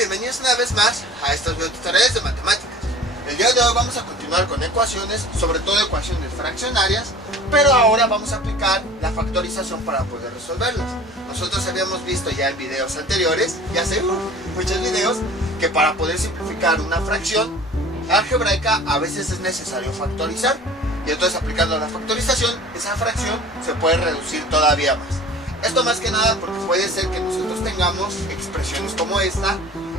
bienvenidos una vez más a estos videotutoriales de matemáticas. El día de hoy vamos a continuar con ecuaciones, sobre todo ecuaciones fraccionarias, pero ahora vamos a aplicar la factorización para poder resolverlas. Nosotros habíamos visto ya en videos anteriores, ya hace muchos videos, que para poder simplificar una fracción algebraica a veces es necesario factorizar. Y entonces aplicando la factorización, esa fracción se puede reducir todavía más. Esto más que nada porque puede ser que nosotros tengamos expresiones como esta,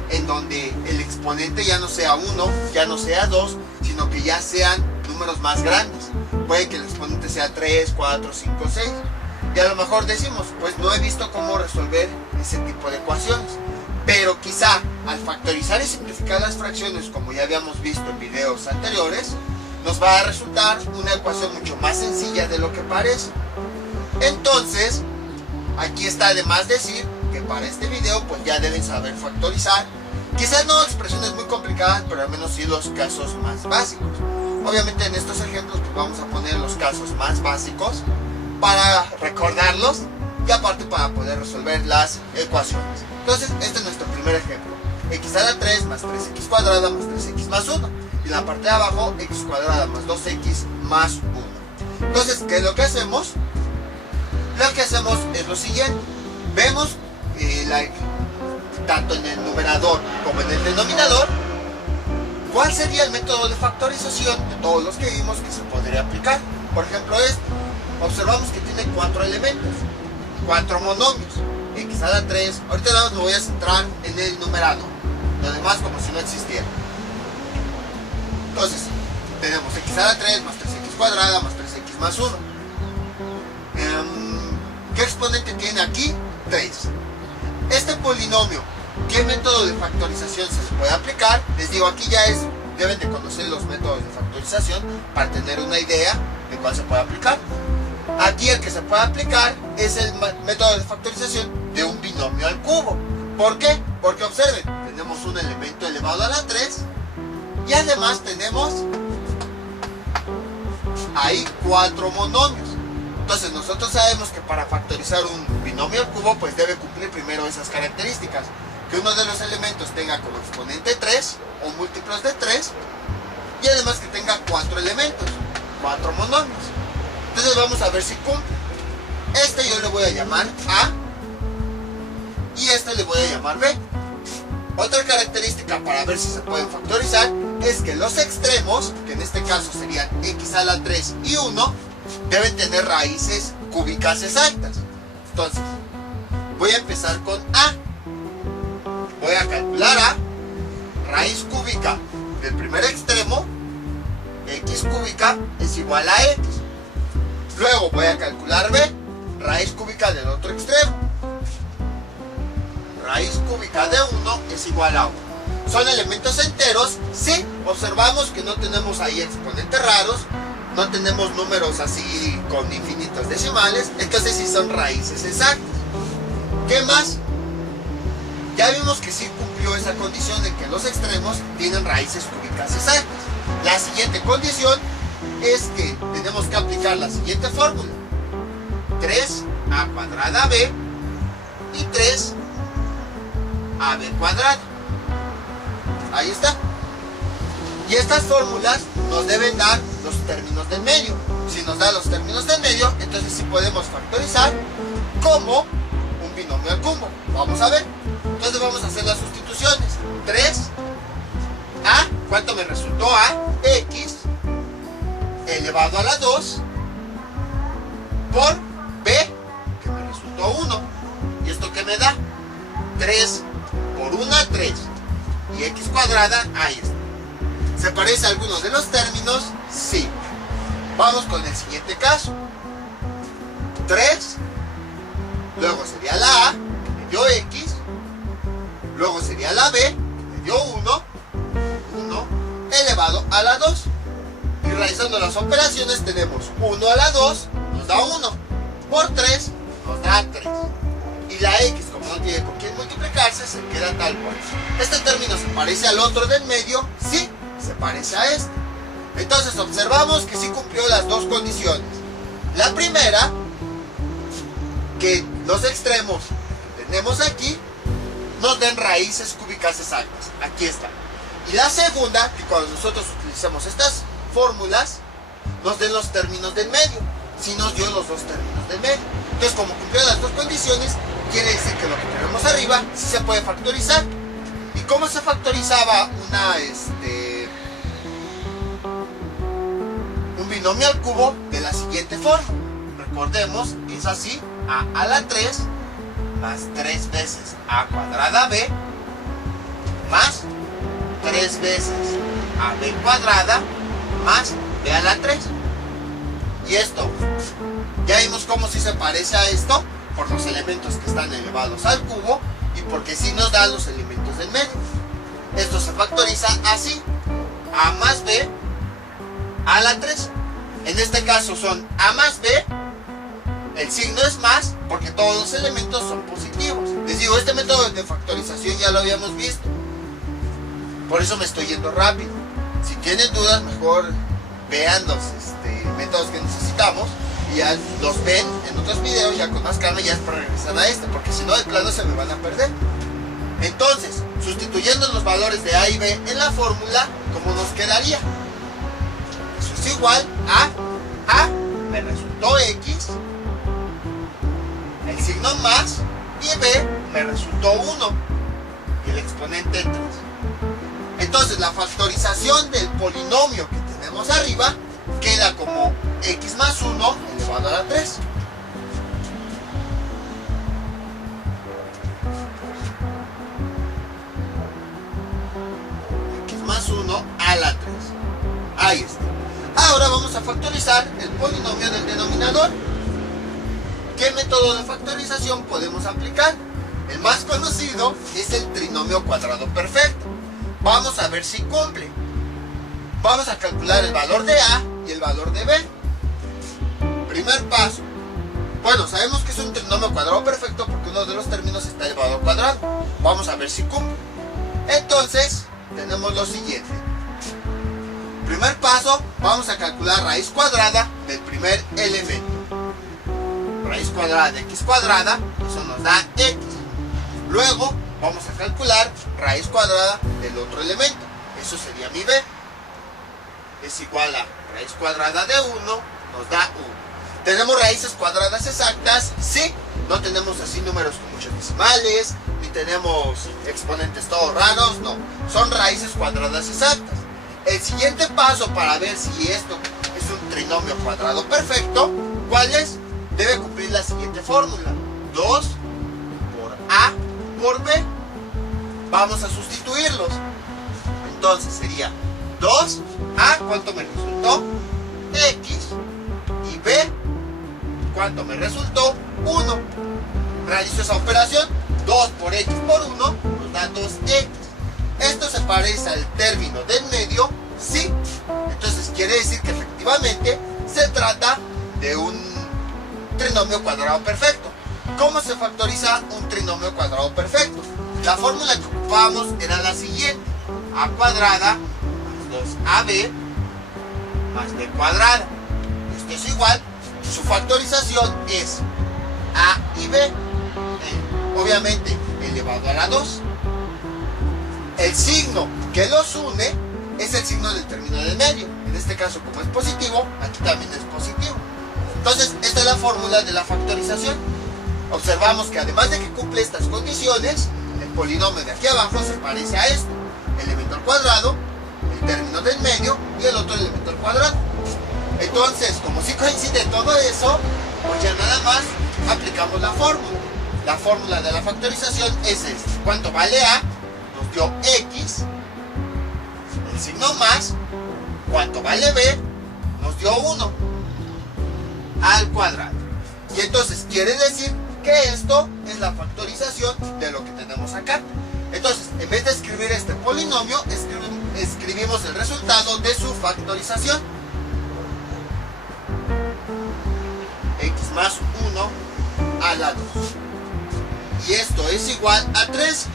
en donde el exponente ya no sea 1, ya no sea 2, sino que ya sean números más grandes. Puede que el exponente sea 3, 4, 5, 6. Y a lo mejor decimos, pues no he visto cómo resolver ese tipo de ecuaciones. Pero quizá al factorizar y simplificar las fracciones, como ya habíamos visto en videos anteriores, nos va a resultar una ecuación mucho más sencilla de lo que parece. Entonces, aquí está de más decir que para este video pues ya deben saber factorizar. Quizás no expresiones muy complicadas, pero al menos sí los casos más básicos. Obviamente en estos ejemplos pues vamos a poner los casos más básicos para recordarlos y aparte para poder resolver las ecuaciones. Entonces este es nuestro primer ejemplo. X a la 3 más 3x cuadrada más 3x más 1. Y en la parte de abajo x cuadrada más 2x más 1. Entonces, ¿qué es lo que hacemos? Lo que hacemos es lo siguiente. Vemos tanto en el numerador como en el denominador cuál sería el método de factorización de todos los que vimos que se podría aplicar. Por ejemplo, observamos que tiene 4 elementos, 4 monomios. X a la 3, ahorita nada más me voy a centrar en el numerador, lo demás como si no existiera. Entonces, tenemos x a la 3 más 3x cuadrada más 3x más 1. ¿Qué exponente tiene aquí? 3. Este polinomio, ¿qué método de factorización se puede aplicar? Les digo, aquí ya deben de conocer los métodos de factorización para tener una idea de cuál se puede aplicar. Aquí el que se puede aplicar es el método de factorización de un binomio al cubo. ¿Por qué? Porque observen, tenemos un elemento elevado a la 3 y además tenemos ahí 4 monomios. Entonces nosotros sabemos que para factorizar un binomio al cubo pues debe cumplir primero esas características, que uno de los elementos tenga como exponente 3 o múltiplos de 3 y además que tenga 4 elementos, 4 monomios. Entonces vamos a ver si cumple. Este yo le voy a llamar A y este le voy a llamar B. Otra característica para ver si se pueden factorizar es que los extremos, que en este caso serían x a la 3 y 1, deben tener raíces cúbicas exactas. Entonces, voy a empezar con A. Voy a calcular A, raíz cúbica del primer extremo, x cúbica es igual a x. Luego voy a calcular B, raíz cúbica del otro extremo. Raíz cúbica de 1 es igual a 1. ¿Son elementos enteros? Sí. Observamos que no tenemos ahí exponentes raros, no tenemos números así con infinitos decimales, entonces sí son raíces exactas. ¿Qué más? Ya vimos que sí cumplió esa condición de que los extremos tienen raíces cúbicas exactas. La siguiente condición es que tenemos que aplicar la siguiente fórmula: 3a cuadrada b y 3ab cuadrada. Ahí está. Y estas fórmulas nos deben dar los términos del medio. Si nos da los términos del medio, entonces sí podemos factorizar como un binomio al cubo. Vamos a ver. Entonces vamos a hacer las sustituciones. 3a, ¿cuánto me resultó A? X elevado a la 2 por B, que me resultó 1. ¿Y esto qué me da? 3 por 1, 3. Y x cuadrada, ahí está. ¿Se parece a algunos de los términos? Sí. Vamos con el siguiente caso. 3, luego sería la A, que me dio X, luego sería la B, que me dio 1 elevado a la 2. Y realizando las operaciones tenemos 1 a la 2, nos da 1, por 3, nos da 3. Y la X, como no tiene con quién multiplicarse, se queda tal cual. ¿Este término se parece al otro del medio? Sí, se parece a este. Entonces observamos que sí cumplió las dos condiciones. La primera, que los extremos que tenemos aquí nos den raíces cúbicas exactas. Aquí está. Y la segunda, que cuando nosotros utilicemos estas fórmulas, nos den los términos del medio. Si nos dio los dos términos del medio. Entonces, como cumplió las dos condiciones, quiere decir que lo que tenemos arriba sí se puede factorizar. ¿Y cómo se factorizaba un binomio al cubo? De la siguiente forma. Recordemos, es así: a la 3 más 3 veces a cuadrada b más 3 veces a b cuadrada más b a la 3. Y esto, ya vimos cómo sí se parece a esto, por los elementos que están elevados al cubo y porque sí nos da los elementos del medio. Esto se factoriza así: a más b a la 3. En este caso son a más b, el signo es más porque todos los elementos son positivos. Les digo, este método de factorización ya lo habíamos visto, por eso me estoy yendo rápido. Si tienen dudas, mejor vean los métodos que necesitamos y ya los ven en otros videos ya con más calma, ya es para regresar a este, porque si no de plano se me van a perder. Entonces, sustituyendo los valores de a y b en la fórmula, ¿cómo nos quedaría? Eso es igual a me resultó x, el signo más, y b me resultó 1 y el exponente 3. Entonces la factorización del polinomio que tenemos arriba queda como x más 1 elevado a la 3. X más 1 a la 3. Ahí está. Ahora vamos a factorizar el polinomio del denominador. ¿Qué método de factorización podemos aplicar? El más conocido es el trinomio cuadrado perfecto. Vamos a ver si cumple. Vamos a calcular el valor de a y el valor de b. Primer paso. Bueno, sabemos que es un trinomio cuadrado perfecto porque uno de los términos está elevado al cuadrado. Vamos a ver si cumple. Entonces, tenemos lo siguiente. Primer paso, vamos a calcular raíz cuadrada del primer elemento. Raíz cuadrada de x cuadrada, eso nos da x. Luego, vamos a calcular raíz cuadrada del otro elemento. Eso sería mi b. Es igual a raíz cuadrada de 1, nos da 1. ¿Tenemos raíces cuadradas exactas? Sí. No tenemos así números con muchos decimales, ni tenemos exponentes todos raros, no. Son raíces cuadradas exactas. El siguiente paso para ver si esto es un trinomio cuadrado perfecto, ¿cuál es? Debe cumplir la siguiente fórmula: 2 por a por b. Vamos a sustituirlos. Entonces sería 2a, ¿cuánto me resultó? X. Y b, ¿cuánto me resultó? 1. Realizo esa operación. 2 por x por 1 nos da 2x. ¿Esto se parece al término del medio? Sí. Entonces quiere decir que efectivamente se trata de un trinomio cuadrado perfecto. ¿Cómo se factoriza un trinomio cuadrado perfecto? La fórmula que ocupábamos era la siguiente: a cuadrada más 2ab más b cuadrada. Esto es igual, su factorización es a y b, obviamente elevado a la 2. El signo que los une es el signo del término del medio. En este caso, como es positivo, aquí también es positivo. Entonces, esta es la fórmula de la factorización. Observamos que además de que cumple estas condiciones, el polinomio de aquí abajo se parece a esto: elemento al cuadrado, el término del medio y el otro elemento al cuadrado. Entonces, como sí coincide todo eso, pues ya nada más aplicamos la fórmula. La fórmula de la factorización es esta: ¿cuánto vale a? Nos dio x, el signo más, ¿cuánto vale b? Nos dio 1 al cuadrado. Y entonces quiere decir que esto es la factorización de lo que tenemos acá. Entonces, en vez de escribir este polinomio, escribimos el resultado de su factorización: x más 1 a la 2. Y esto es igual a 3.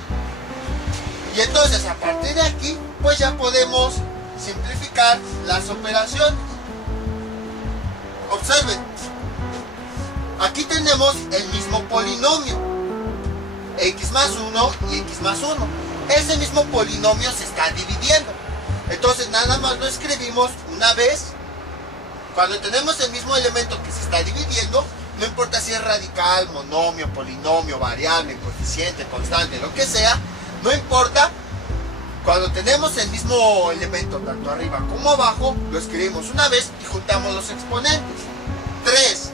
Y entonces, a partir de aquí, pues ya podemos simplificar las operaciones. Observen, aquí tenemos el mismo polinomio. x más 1 y x más 1. Ese mismo polinomio se está dividiendo. Entonces nada más lo escribimos una vez. Cuando tenemos el mismo elemento que se está dividiendo, no importa si es radical, monomio, polinomio, variable, coeficiente, constante, lo que sea, no importa. Cuando tenemos el mismo elemento tanto arriba como abajo, lo escribimos una vez y juntamos los exponentes. 3.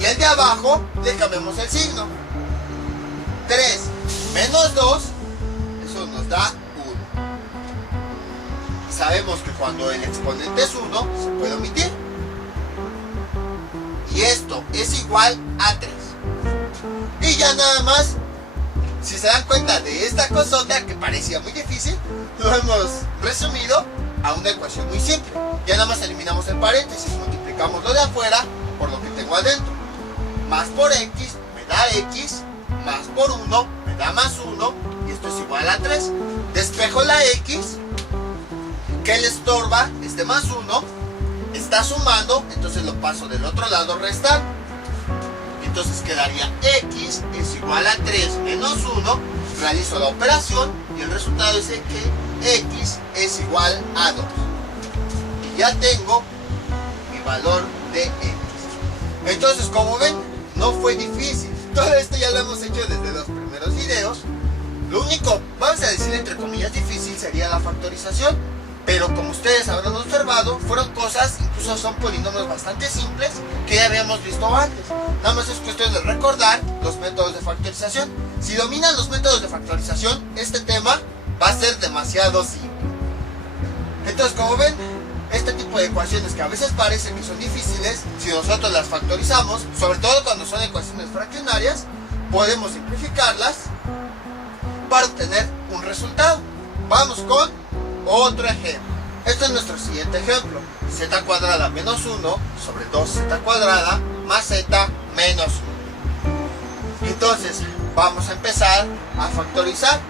Y el de abajo le cambiamos el signo. 3 menos 2, eso nos da 1. Y sabemos que cuando el exponente es 1, se puede omitir. Y esto es igual a 3. Y ya nada más, si se dan cuenta de esta cosota que parecía muy difícil, lo hemos resumido a una ecuación muy simple. Ya nada más eliminamos el paréntesis, multiplicamos lo de afuera por lo que tengo adentro. Más por x me da x, más por 1 me da más 1, y esto es igual a 3. Despejo la x, que le estorba, este más 1, está sumando, entonces lo paso del otro lado restando. Entonces quedaría x es igual a 3 menos 1, realizo la operación y el resultado es que x es igual a 2. Y ya tengo mi valor de x. Entonces, como ven, no fue difícil. Todo esto ya lo hemos hecho desde los primeros videos. Lo único, vamos a decir entre comillas, difícil sería la factorización. Pero como ustedes habrán observado, fueron cosas, incluso son polinomios bastante simples que ya habíamos visto antes. Nada más es cuestión de recordar los métodos de factorización. Si dominan los métodos de factorización, este tema va a ser demasiado simple. Entonces, como ven, este tipo de ecuaciones que a veces parecen que son difíciles, si nosotros las factorizamos, sobre todo cuando son ecuaciones fraccionarias, podemos simplificarlas para obtener un resultado. Vamos con otro ejemplo. Este es nuestro siguiente ejemplo. Z cuadrada menos 1 sobre 2z cuadrada más z menos 1. Entonces, vamos a empezar a factorizar.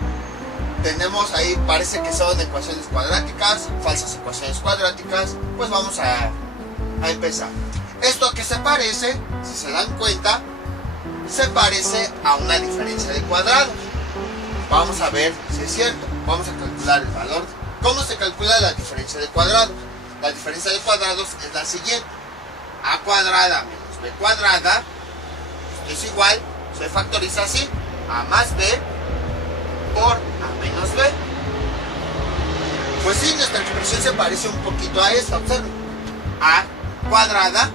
Tenemos ahí, parece que son ecuaciones cuadráticas, falsas ecuaciones cuadráticas. Pues vamos a empezar. ¿Esto a qué se parece? Si se dan cuenta, se parece a una diferencia de cuadrados. Vamos a ver si es cierto. Vamos a calcular el valor. ¿Cómo se calcula la diferencia de cuadrados? La diferencia de cuadrados es la siguiente. A cuadrada menos b cuadrada es igual, se factoriza así, a más b por a menos b. Pues sí, nuestra expresión se parece un poquito a esta, observen. A cuadrada,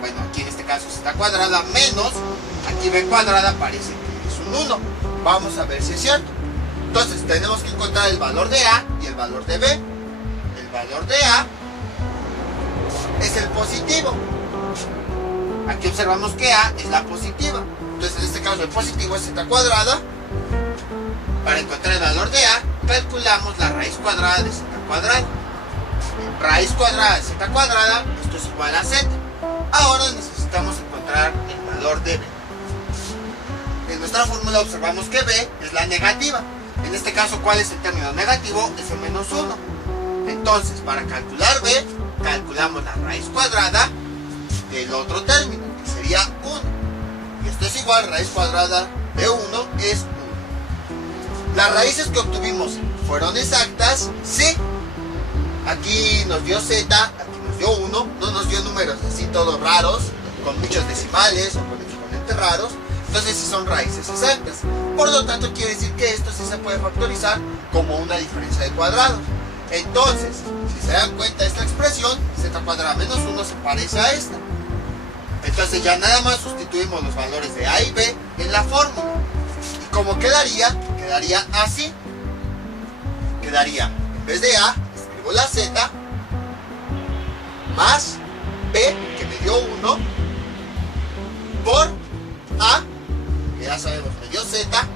bueno, aquí en este caso z cuadrada menos, aquí b cuadrada parece que es un 1. Vamos a ver si es cierto. Entonces tenemos que encontrar el valor de a y el valor de b. El valor de a es el positivo. Aquí observamos que a es la positiva. Entonces en este caso el positivo es z cuadrada. Para encontrar el valor de a, calculamos la raíz cuadrada de z cuadrada. Raíz cuadrada de z cuadrada, esto es igual a z. Ahora necesitamos encontrar el valor de b. En nuestra fórmula observamos que b es la negativa. En este caso, ¿cuál es el término negativo? Es el menos 1. Entonces, para calcular b, calculamos la raíz cuadrada del otro término, que sería 1. Y esto es igual, raíz cuadrada de 1 es 1. Las raíces que obtuvimos fueron exactas, sí. Aquí nos dio z, aquí nos dio 1, no nos dio números así todos raros, con muchos decimales o con exponentes raros. Entonces sí son raíces exactas. Por lo tanto quiere decir que esto sí se puede factorizar como una diferencia de cuadrados. Entonces, si se dan cuenta, esta expresión z cuadrada menos 1 se parece a esta. Entonces ya nada más sustituimos los valores de a y b en la fórmula. ¿Y cómo quedaría? Quedaría así. Quedaría, en vez de a, escribo la z más b, que me dio 1, por a, que ya sabemos me dio z,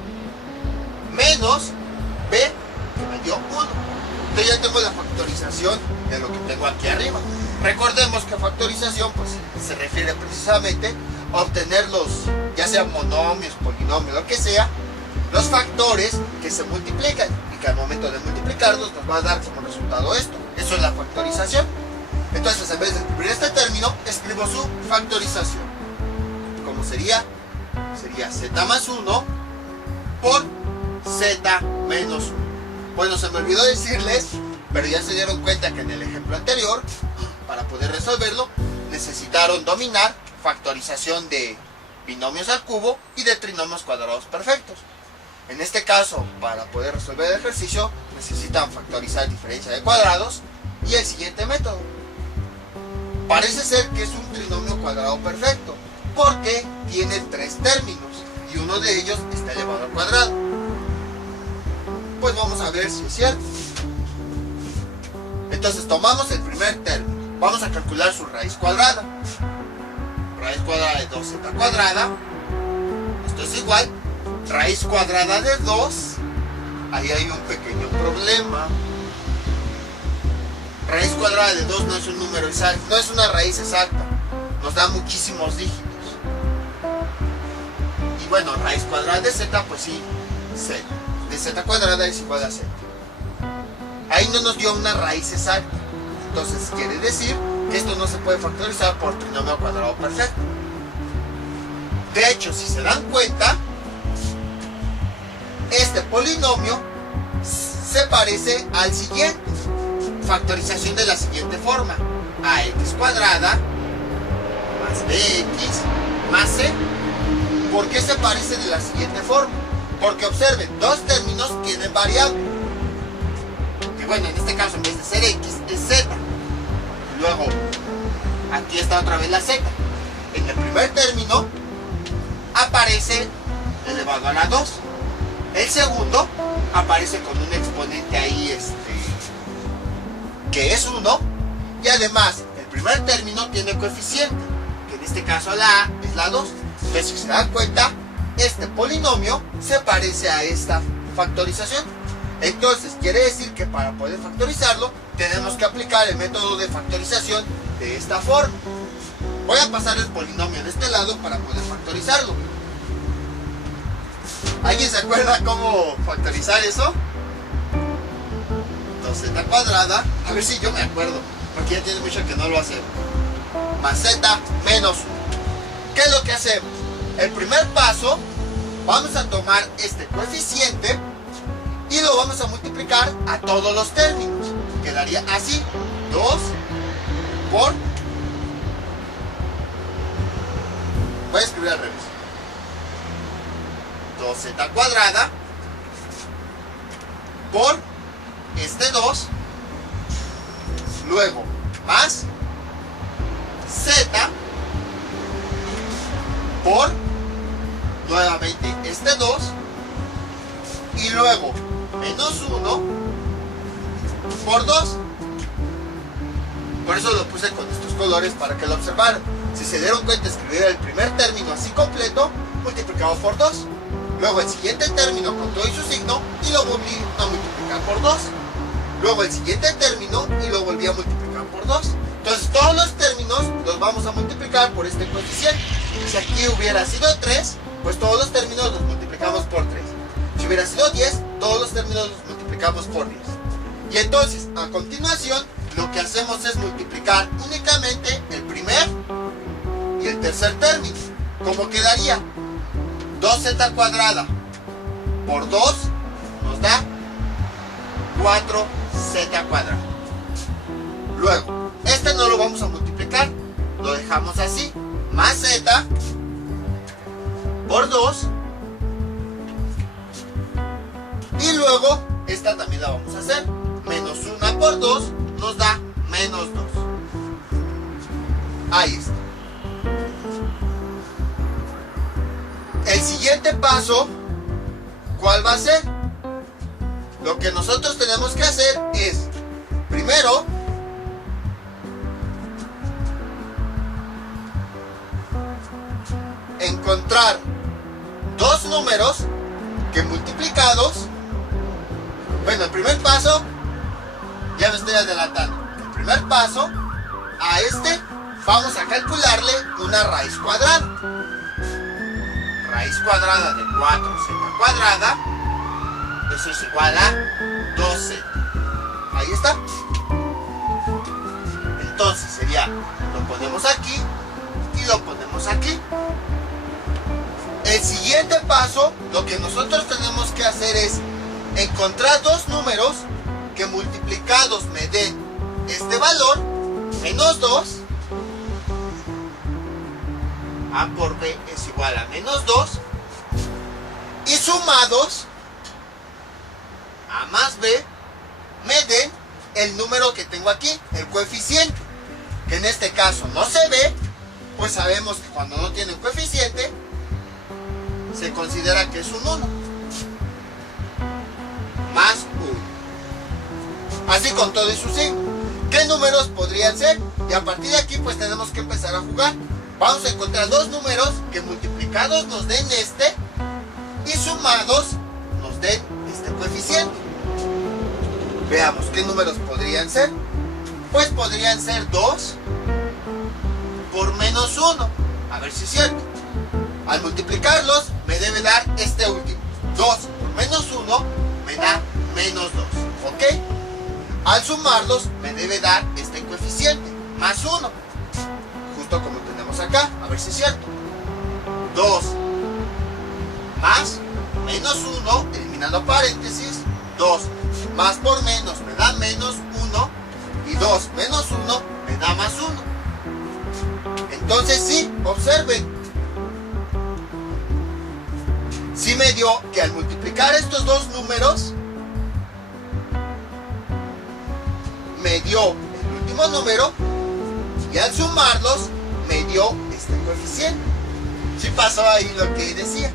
menos b, que me dio 1. Entonces ya tengo la factorización de lo que tengo aquí arriba. Recordemos que factorización pues se refiere precisamente a obtener los, ya sean monomios, polinomios, lo que sea, los factores que se multiplican y que al momento de multiplicarlos nos va a dar como resultado esto. Eso es la factorización. Entonces, en vez de escribir este término, escribo su factorización, como sería sería z más 1 por z menos 1. Bueno, se me olvidó decirles, pero ya se dieron cuenta que en el ejemplo anterior, para poder resolverlo, necesitaron dominar factorización de binomios al cubo y de trinomios cuadrados perfectos. En este caso, para poder resolver el ejercicio, necesitan factorizar diferencia de cuadrados y el siguiente método. Parece ser que es un trinomio cuadrado perfecto, porque tiene 3 términos y uno de ellos está elevado al cuadrado. Pues vamos a ver si es cierto. Entonces tomamos el primer término. Vamos a calcular su raíz cuadrada. Raíz cuadrada de 2z cuadrada. Esto es igual. Raíz cuadrada de 2. Ahí hay un pequeño problema. Raíz cuadrada de 2 no es un número exacto, no es una raíz exacta. Nos da muchísimos dígitos. Y bueno, raíz cuadrada de z, pues sí, z. De z cuadrada es igual a z. Ahí no nos dio una raíz exacta. Entonces quiere decir que esto no se puede factorizar por trinomio cuadrado perfecto. De hecho, si se dan cuenta, este polinomio se parece al siguiente. Factorización de la siguiente forma: ax cuadrada más bx más c. ¿Por qué se parece de la siguiente forma? Porque observen, dos términos tienen variable. Que bueno, en este caso en vez de ser x es z. Luego, aquí está otra vez la z. En el primer término aparece elevado a la 2. El segundo aparece con un exponente ahí que es 1. Y además, el primer término tiene coeficiente, que en este caso la a es la 2. Entonces, si se dan cuenta, este polinomio se parece a esta factorización. Entonces, quiere decir que para poder factorizarlo, tenemos que aplicar el método de factorización de esta forma. Voy a pasar el polinomio de este lado para poder factorizarlo. ¿Alguien se acuerda cómo factorizar eso? 2z cuadrada, a ver si yo me acuerdo, porque ya tiene mucho que no lo hacemos, más z menos 1. ¿Qué es lo que hacemos? El primer paso, vamos a tomar este coeficiente y lo vamos a multiplicar a todos los términos. Quedaría así: 2 por... voy a escribir al revés. 2z cuadrada por este 2, luego más z por nuevamente este 2 y luego menos 1 por 2. Por eso lo puse con estos colores para que lo observaran. Si se dieron cuenta, escribir el primer término así completo multiplicado por 2. Luego el siguiente término con todo y su signo y lo volví a multiplicar por 2. Luego el siguiente término y lo volví a multiplicar por 2. Entonces todos los términos los vamos a multiplicar por este coeficiente. Si aquí hubiera sido 3, pues todos los términos los multiplicamos por 3. Si hubiera sido 10, todos los términos los multiplicamos por 10. Y entonces, a continuación, lo que hacemos es multiplicar únicamente el primer y el tercer término. ¿Cómo quedaría? 2z cuadrada por 2 nos da 4z cuadrada. Luego, este no lo vamos a multiplicar, lo dejamos así: más z por 2. Y luego, esta también la vamos a hacer: menos 1 por 2 nos da menos 2. Ahí está. El siguiente paso, ¿cuál va a ser? Lo que nosotros tenemos que hacer es, primero, encontrar dos números que multiplicados... Bueno, el primer paso, ya me estoy adelantando. El primer paso, a este vamos a calcularle una raíz cuadrada. Raíz cuadrada de 4z cuadrada, eso es igual a 2z. Ahí está. Entonces sería, lo ponemos aquí y lo ponemos aquí. El siguiente paso, lo que nosotros tenemos que hacer es encontrar dos números que multiplicados me den este valor, menos 2. A por B es igual a menos 2. Y sumados, A más B, me den el número que tengo aquí, el coeficiente. Que en este caso no se ve, pues sabemos que cuando no tiene un coeficiente, se considera que es un 1. Más 1. Así con todo y su signo. ¿Qué números podrían ser? Y a partir de aquí pues tenemos que empezar a jugar. Vamos a encontrar dos números que multiplicados nos den este y sumados nos den este coeficiente. Veamos qué números podrían ser. Pues podrían ser 2 por menos 1. A ver si es cierto. Al multiplicarlos me debe dar este último. 2 por menos 1 me da menos 2. ¿Ok? Al sumarlos me debe dar este coeficiente, más 1. Justo como tenemos acá. A ver si es cierto. 2 más menos 1, eliminando paréntesis. 2 más por menos me da menos 1. Y 2 menos 1 me da más 1. Entonces sí, observen. Sí me dio que al multiplicar estos dos números, me dio el último número y al sumarlos me dio este coeficiente. Sí pasó ahí lo que decía.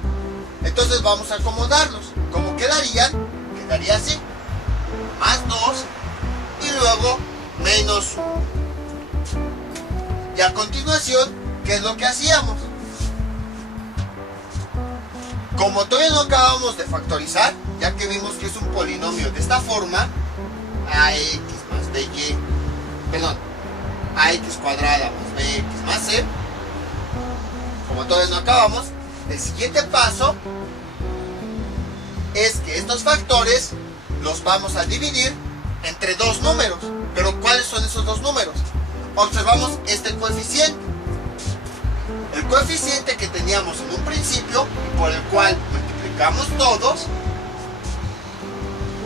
Entonces vamos a acomodarlos. ¿Cómo quedarían? Quedaría así. Más 2 y luego menos 1. Y a continuación, ¿qué es lo que hacíamos? Como todavía no acabamos de factorizar, ya que vimos que es un polinomio de esta forma, ax más by, perdón, ax cuadrada más bx más c, como todavía no acabamos, el siguiente paso es que estos factores los vamos a dividir entre dos números. ¿Pero cuáles son esos dos números? Observamos este coeficiente. El coeficiente que teníamos en un principio y por el cual multiplicamos todos,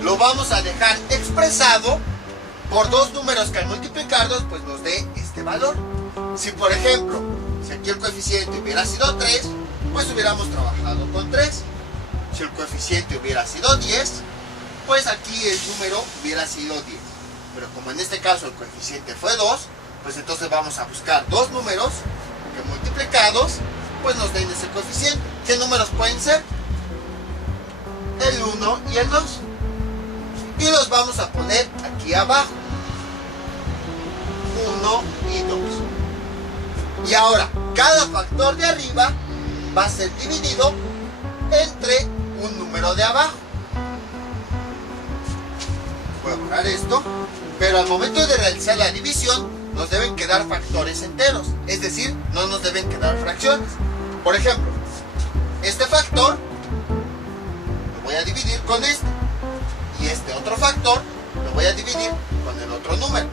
lo vamos a dejar expresado por dos números que al multiplicarlos pues nos dé este valor. Si por ejemplo, si aquí el coeficiente hubiera sido 3, pues hubiéramos trabajado con 3. Si el coeficiente hubiera sido 10, pues aquí el número hubiera sido 10. Pero como en este caso el coeficiente fue 2, pues entonces vamos a buscar dos números que multiplicados pues nos den ese coeficiente. ¿Qué números pueden ser? El 1 y el 2. Y los vamos a poner aquí abajo. 1 y 2. Y ahora, cada factor de arriba va a ser dividido entre un número de abajo. Voy a borrar esto. Pero al momento de realizar la división, nos deben quedar factores enteros. Es decir, no nos deben quedar fracciones. Por ejemplo, este factor lo voy a dividir con este. Y este otro factor lo voy a dividir con el otro número.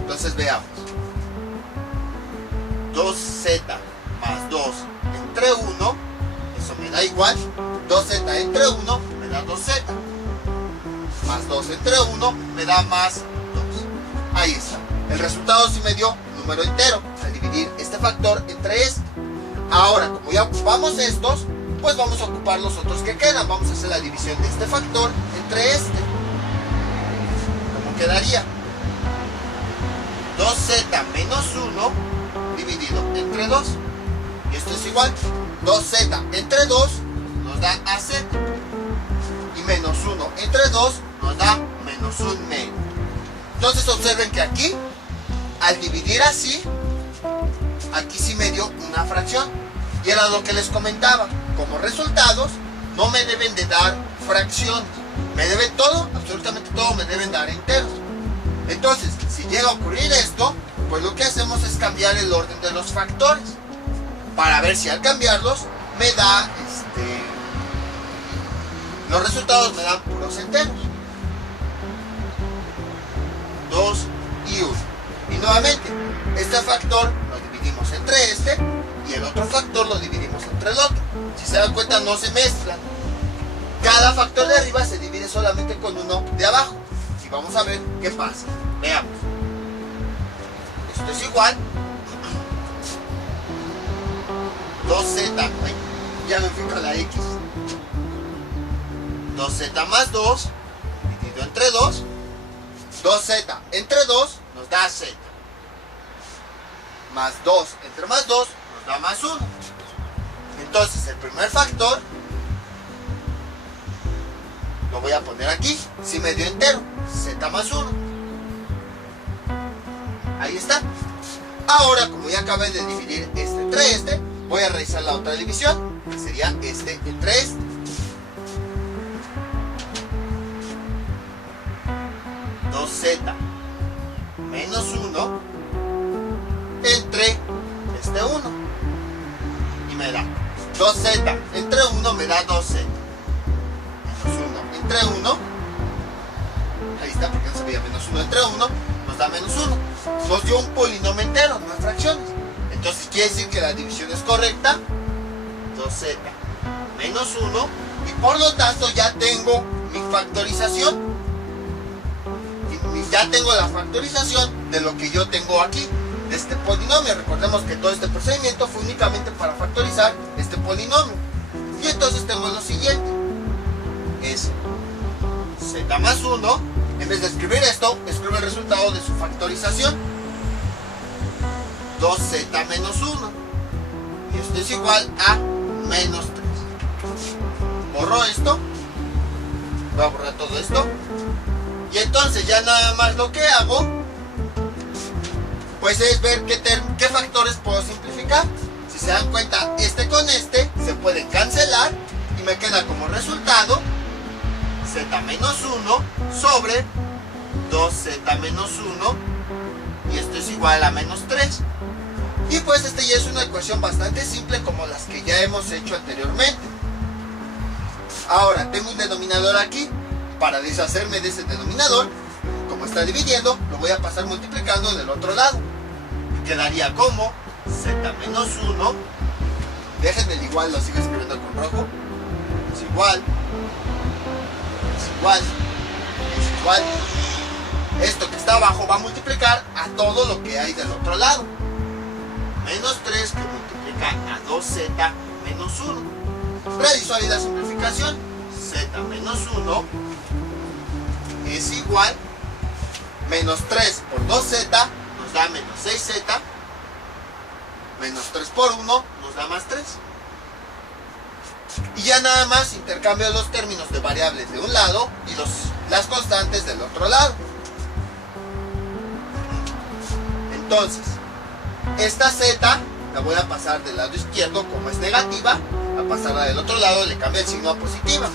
Entonces veamos. 2z más 2 entre 1, eso me da igual. 2z entre 1 me da 2z. Más 2 entre 1 me da más 2. Ahí está. El resultado sí me dio número entero al dividir este factor entre este. Ahora, como ya ocupamos estos, pues vamos a ocupar los otros que quedan. Vamos a hacer la división de este factor entre este. ¿Cómo quedaría? 2z menos 1 dividido entre 2. Y esto es igual. 2z entre 2 nos da az. Y menos 1 entre 2 nos da menos 1 medio. Entonces observen que aquí, al dividir así, aquí sí me dio una fracción. Y era lo que les comentaba. Como resultados, no me deben de dar fracciones. Me deben todo, absolutamente todo me deben dar enteros. Entonces, si llega a ocurrir esto, pues lo que hacemos es cambiar el orden de los factores. Para ver si al cambiarlos, me da, los resultados me dan puros enteros. 2 y 1. Y nuevamente, este factor lo dividimos entre este y el otro factor lo dividimos entre el otro. Si se dan cuenta, no se mezclan. Cada factor de arriba se divide solamente con uno de abajo. Y vamos a ver qué pasa. Veamos. Esto es igual 2z, ay, ya me fui con la x, 2z más 2 dividido entre 2, 2z entre 2 nos da z, más 2 entre más 2 nos da más 1. Entonces el primer factor lo voy a poner aquí, si medio entero, z más 1. Ahí está. Ahora, como ya acabé de dividir este entre este, voy a realizar la otra división, que sería este entre este. Z menos 1 entre este 1. Y me da 2z entre 1 me da 2z. Menos 1 entre 1. Ahí está, porque no sabía menos 1 entre 1. Nos da menos 1. Nos dio un polinomio entero, no fracciones. Entonces quiere decir que la división es correcta. 2z menos 1. Y por lo tanto ya tengo mi factorización. Ya tengo la factorización de lo que yo tengo aquí, de este polinomio. Recordemos que todo este procedimiento fue únicamente para factorizar este polinomio. Y entonces tengo lo siguiente. Es z más 1. En vez de escribir esto, escribo el resultado de su factorización. 2z menos 1. Y esto es igual a menos 3. Borro esto. Voy a borrar todo esto. Y entonces ya nada más lo que hago pues es ver qué factores puedo simplificar. Si se dan cuenta, este con este se pueden cancelar y me queda como resultado z menos 1 sobre 2z menos 1, y esto es igual a menos 3. Y pues este ya es una ecuación bastante simple como las que ya hemos hecho anteriormente. Ahora tengo un denominador aquí. Para deshacerme de ese denominador, como está dividiendo, lo voy a pasar multiplicando del otro lado. Y quedaría como z menos 1. Dejen el igual, lo sigo escribiendo con rojo. Es igual. Es igual. Es igual. Esto que está abajo va a multiplicar a todo lo que hay del otro lado. Menos 3 que multiplica a 2z menos 1. Realizo ahí la simplificación. Z menos 1 es igual, menos 3 por 2z nos da menos 6z, menos 3 por 1 nos da más 3. Y ya nada más intercambio los términos de variables de un lado y las constantes del otro lado. Entonces, esta z la voy a pasar del lado izquierdo, como es negativa, a pasarla del otro lado, le cambio el signo a positiva.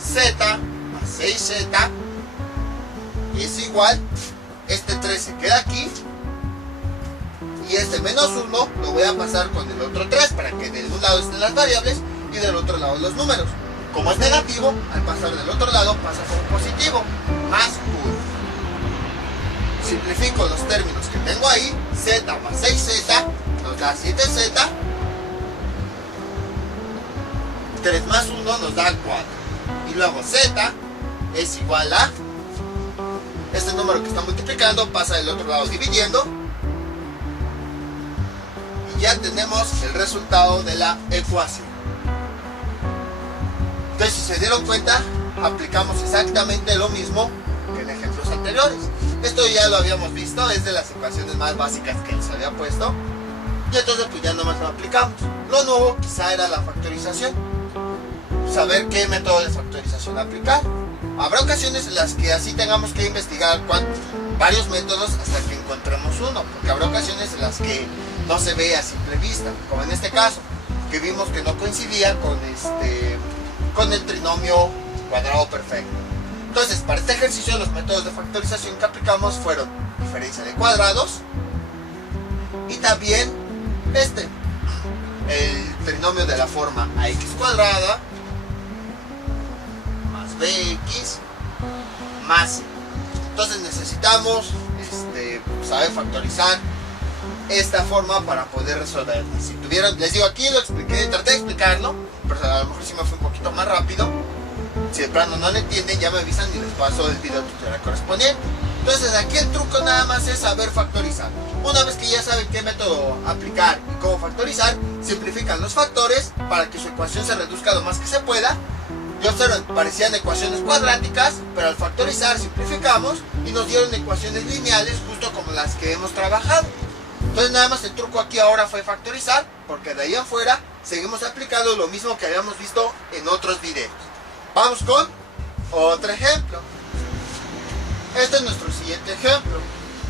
Z más 6z es igual, este 3 se queda aquí, y este menos 1 lo voy a pasar con el otro 3 para que de un lado estén las variables y del otro lado los números. Como es negativo, al pasar del otro lado pasa como positivo, más 1. Simplifico los términos que tengo ahí. Z más 6z nos da 7z, 3 más 1 nos da 4. Y luego z es igual a este número que está multiplicando, pasa del otro lado dividiendo, y ya tenemos el resultado de la ecuación. Entonces, si se dieron cuenta, aplicamos exactamente lo mismo que en ejemplos anteriores. Esto ya lo habíamos visto, es de las ecuaciones más básicas que les había puesto, y entonces pues ya nomás lo aplicamos. Lo nuevo quizá era la factorización, saber qué método de factorización aplicar. Habrá ocasiones en las que así tengamos que investigar varios métodos hasta que encontremos uno, porque habrá ocasiones en las que no se ve a simple vista, como en este caso, que vimos que no coincidía con el trinomio cuadrado perfecto. Entonces, para este ejercicio los métodos de factorización que aplicamos fueron diferencia de cuadrados y también el trinomio de la forma ax cuadrada más bx más c. Entonces necesitamos saber factorizar esta forma para poder resolverla. Si tuvieron, les digo, aquí lo expliqué, traté de explicarlo, pero a lo mejor sí me fue un poquito más rápido. Si de plano no lo entienden, ya me avisan y les paso el video tutorial correspondiente. Entonces aquí el truco nada más es saber factorizar. Una vez que ya saben qué método aplicar y cómo factorizar, simplifican los factores para que su ecuación se reduzca lo más que se pueda. Y observen, parecían ecuaciones cuadráticas, pero al factorizar simplificamos y nos dieron ecuaciones lineales justo como las que hemos trabajado. Entonces nada más el truco aquí ahora fue factorizar, porque de ahí afuera seguimos aplicando lo mismo que habíamos visto en otros videos. Vamos con otro ejemplo. Este es nuestro siguiente ejemplo.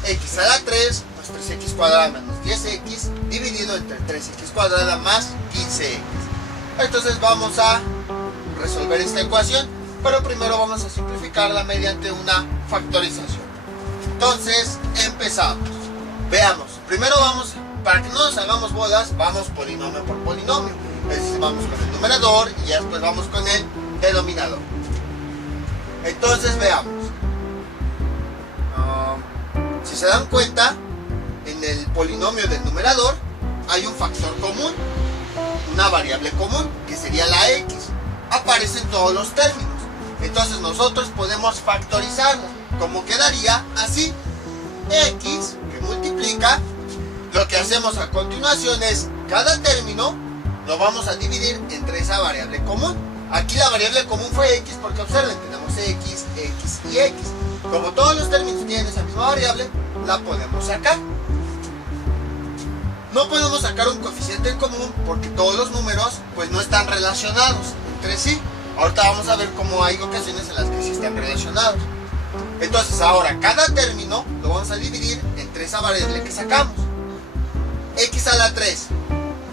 X a la 3 más 3x cuadrada menos 10x dividido entre 3x cuadrada más 15x. Entonces vamos a resolver esta ecuación, pero primero vamos a simplificarla mediante una factorización. Entonces empezamos. Veamos, primero vamos, para que no nos hagamos bolas, vamos polinomio por polinomio. Es decir, vamos con el numerador y ya después vamos con el denominador. Entonces veamos. Si se dan cuenta, en el polinomio del numerador hay un factor común, una variable común, que sería la x. Aparece en todos los términos. Entonces nosotros podemos factorizarlo. Como quedaría así: x que multiplica. Lo que hacemos a continuación es, cada término lo vamos a dividir entre esa variable común. Aquí la variable común fue x porque observen, tenemos x, x y x. Como todos los términos tienen esa misma variable, la podemos sacar. No podemos sacar un coeficiente en común porque todos los números pues no están relacionados entre sí. Ahorita vamos a ver cómo hay ocasiones en las que sí están relacionados. Entonces ahora cada término lo vamos a dividir entre esa variable que sacamos. X a la 3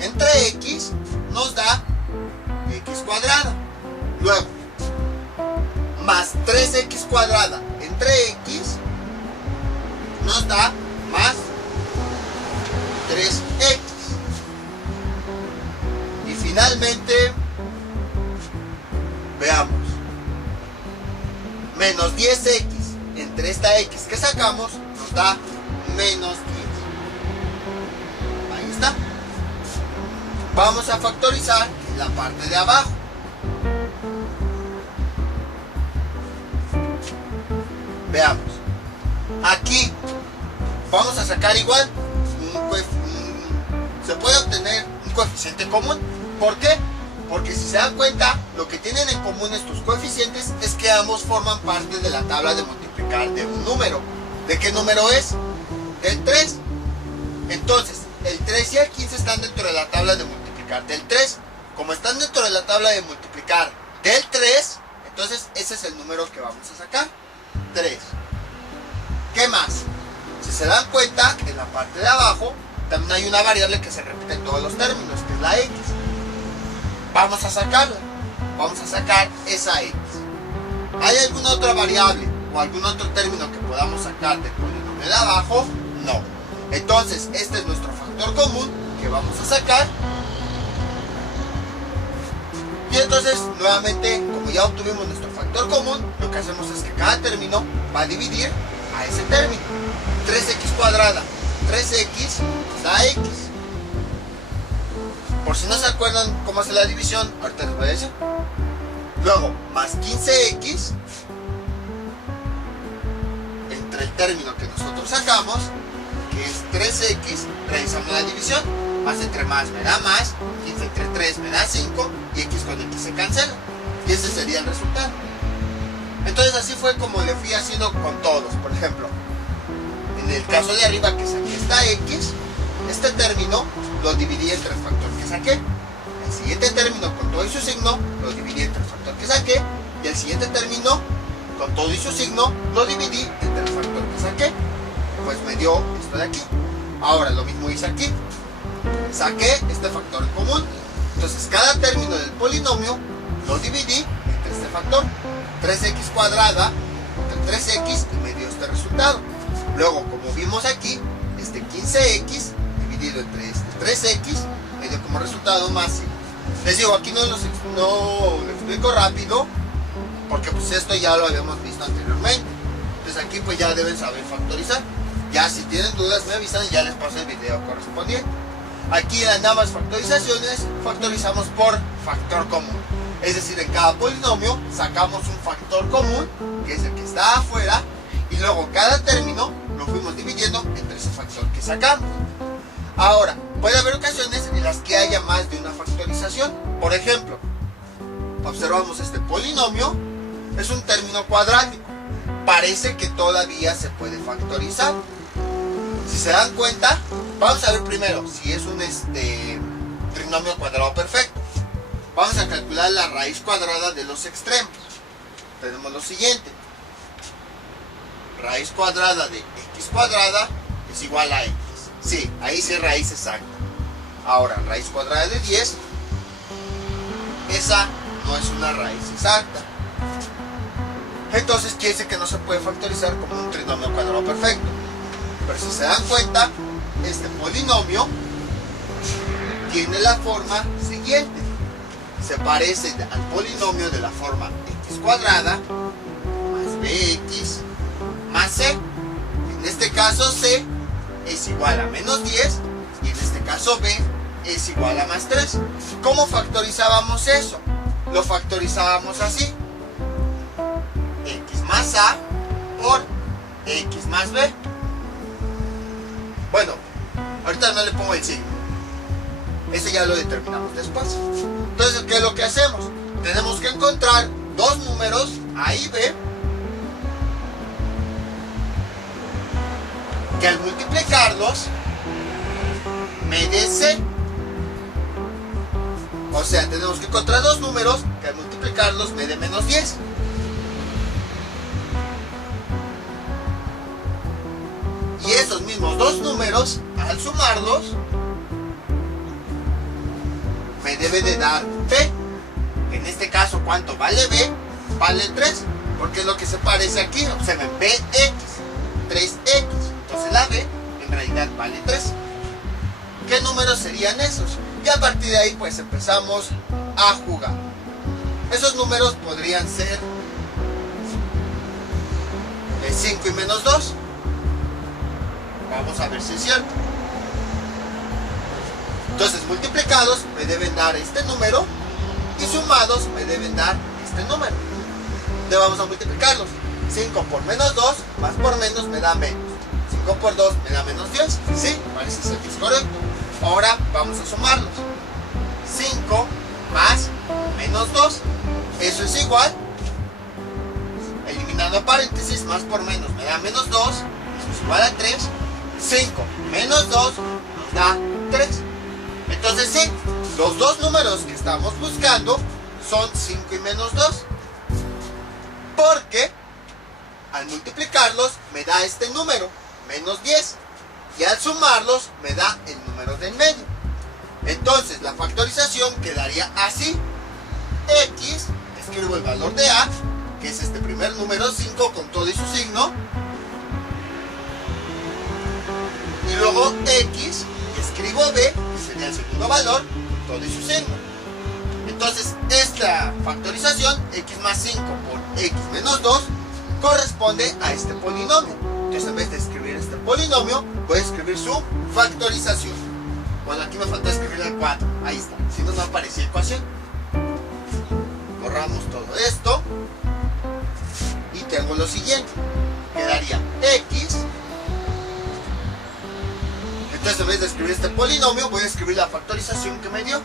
entre x nos da x cuadrada. Luego, más 3x cuadrada entre x nos da más 3x. Y finalmente, veamos, menos 10x entre esta x que sacamos nos da menos 10. Ahí está. Vamos a factorizar la parte de abajo. Veamos. Aquí vamos a sacar igual se puede obtener un coeficiente común. ¿Por qué? Porque si se dan cuenta, lo que tienen en común estos coeficientes es que ambos forman parte de la tabla de multiplicar de un número. ¿De qué número es? Del 3. Entonces, el 3 y el 15 están dentro de la tabla de multiplicar del 3. Como están dentro de la tabla de multiplicar del 3, entonces ese es el número que vamos a sacar. 3. ¿Qué más? Si se dan cuenta, en la parte de abajo también hay una variable que se repite en todos los términos, que es la x. Vamos a sacarla. Vamos a sacar esa x. ¿Hay alguna otra variable o algún otro término que podamos sacar del polinomio de abajo? No. Entonces, este es nuestro factor común que vamos a sacar. Y entonces, nuevamente, como ya obtuvimos nuestro factor común, lo que hacemos es que cada término va a dividir a ese término. 3x cuadrada, 3x da x. Por si no se acuerdan cómo hace la división, ahorita les voy a decir. Luego, más 15x entre el término que nosotros sacamos, que es 3x, realizamos la división. Más entre más me da más, 15 entre 3 me da 5 y x con x se cancela. Y ese sería el resultado. Entonces así fue como le fui haciendo con todos. Por ejemplo, en el caso de arriba que saqué esta x, este término lo dividí entre el factor que saqué. El siguiente término con todo y su signo lo dividí entre el factor que saqué. Y el siguiente término con todo y su signo lo dividí entre el factor que saqué. Pues me dio esto de aquí. Ahora lo mismo hice aquí. Saqué este factor común. Entonces cada término del polinomio lo dividí entre este factor. 3x cuadrada entre 3x y me dio este resultado. Luego, como vimos aquí, este 15x dividido entre este 3x me dio como resultado más 5. Les digo, aquí no lo explico rápido porque pues esto ya lo habíamos visto anteriormente. Entonces aquí pues ya deben saber factorizar. Ya si tienen dudas me avisan y ya les paso el video correspondiente. Aquí en ambas factorizaciones factorizamos por factor común. Es decir, en cada polinomio sacamos un factor común, que es el que está afuera, y luego cada término lo fuimos dividiendo entre ese factor que sacamos. Ahora, puede haber ocasiones en las que haya más de una factorización. Por ejemplo, observamos este polinomio, es un término cuadrático. Parece que todavía se puede factorizar. Si se dan cuenta, vamos a ver primero si es un trinomio cuadrado perfecto. Vamos a calcular la raíz cuadrada de los extremos. Tenemos lo siguiente. Raíz cuadrada de x cuadrada es igual a x. Sí, ahí sí es raíz exacta. Ahora, raíz cuadrada de 10, esa no es una raíz exacta. Entonces quiere decir que no se puede factorizar como un trinomio cuadrado perfecto. Pero si se dan cuenta, este polinomio tiene la forma siguiente. Se parece al polinomio de la forma x cuadrada más bx más c. En este caso c es igual a menos 10 y en este caso b es igual a más 3. ¿Cómo factorizábamos eso? Lo factorizábamos así: x más a por x más b. Bueno, ahorita no le pongo el signo, ese ya lo determinamos después. Entonces, ¿qué es lo que hacemos? Tenemos que encontrar dos números a y b que al multiplicarlos me dé c. O sea, tenemos que encontrar dos números que al multiplicarlos me dé menos 10. Y esos mismos dos números, al sumarlos, me debe de dar b. En este caso, ¿cuánto vale b? Vale 3, porque es lo que se parece aquí. Observen, bx, 3x. Entonces la b en realidad vale 3. ¿Qué números serían esos? Y a partir de ahí pues empezamos a jugar. Esos números podrían ser 5 y menos 2. Vamos a ver si es cierto. Entonces multiplicados me deben dar este número y sumados me deben dar este número. Entonces vamos a multiplicarlos. 5 por menos 2 más por menos me da menos. 5 por 2 me da menos 10. Sí, parece ser que es correcto. Ahora vamos a sumarlos. 5 más menos 2. Eso es igual. Eliminando paréntesis, más por menos me da menos 2. Eso es igual a 3. 5 menos 2 nos da 3. Entonces sí, los dos números que estamos buscando son 5 y menos 2. Porque al multiplicarlos me da este número, menos 10. Y al sumarlos me da el número de en medio. Entonces la factorización quedaría así. X, escribo el valor de a, que es este primer número, 5 con todo y su signo. Y luego x, escribo b, que sería el segundo valor, con todo y su signo. Entonces esta factorización, x más 5 por x menos 2, corresponde a este polinomio. Entonces en vez de escribir este polinomio, voy a escribir su factorización. Bueno, aquí me faltó escribir el 4. Ahí está, si no, no aparecía ecuación. Borramos todo esto y tengo lo siguiente. Quedaría x. Entonces en vez de escribir este polinomio, voy a escribir la factorización que me dio.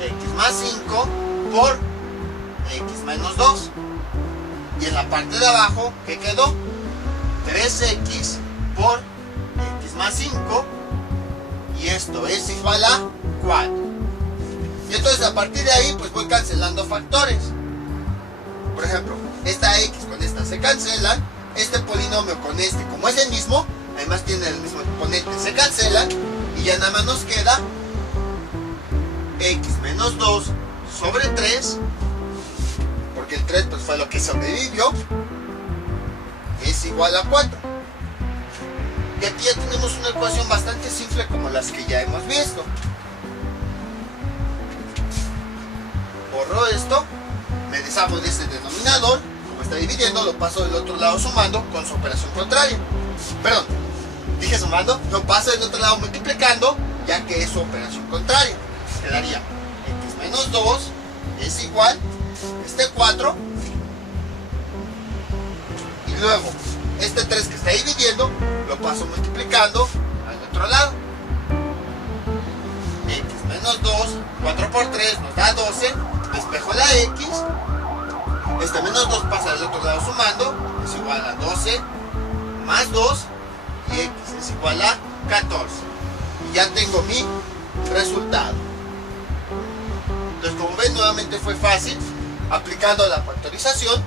X más 5 por x menos 2. Y en la parte de abajo, ¿qué quedó? 3x por x más 5. Y esto es igual a 4. Y entonces a partir de ahí, pues voy cancelando factores. Por ejemplo, esta x con esta se cancelan. Este polinomio con este, como es el mismo, además tiene el mismo exponente, se cancelan. Y ya nada más nos queda x menos 2 sobre 3. Porque el 3 pues fue lo que sobrevivió, es igual a 4. Y aquí ya tenemos una ecuación bastante simple como las que ya hemos visto. Borro esto, me deshago de este denominador, como está dividiendo lo paso del otro lado sumando con su operación contraria. Perdón, dije sumando, lo paso del otro lado multiplicando, ya que es su operación contraria. Quedaría x menos 2 es igual a este 4, y luego este 3 que está dividiendo lo paso multiplicando al otro lado. X menos 2, 4 por 3 nos da 12, despejo la x, este menos 2 pasa al otro lado sumando, es igual a 12 más 2, y x es igual a 14. Y ya tengo mi resultado. Entonces, como ven, nuevamente fue fácil, aplicando la factorización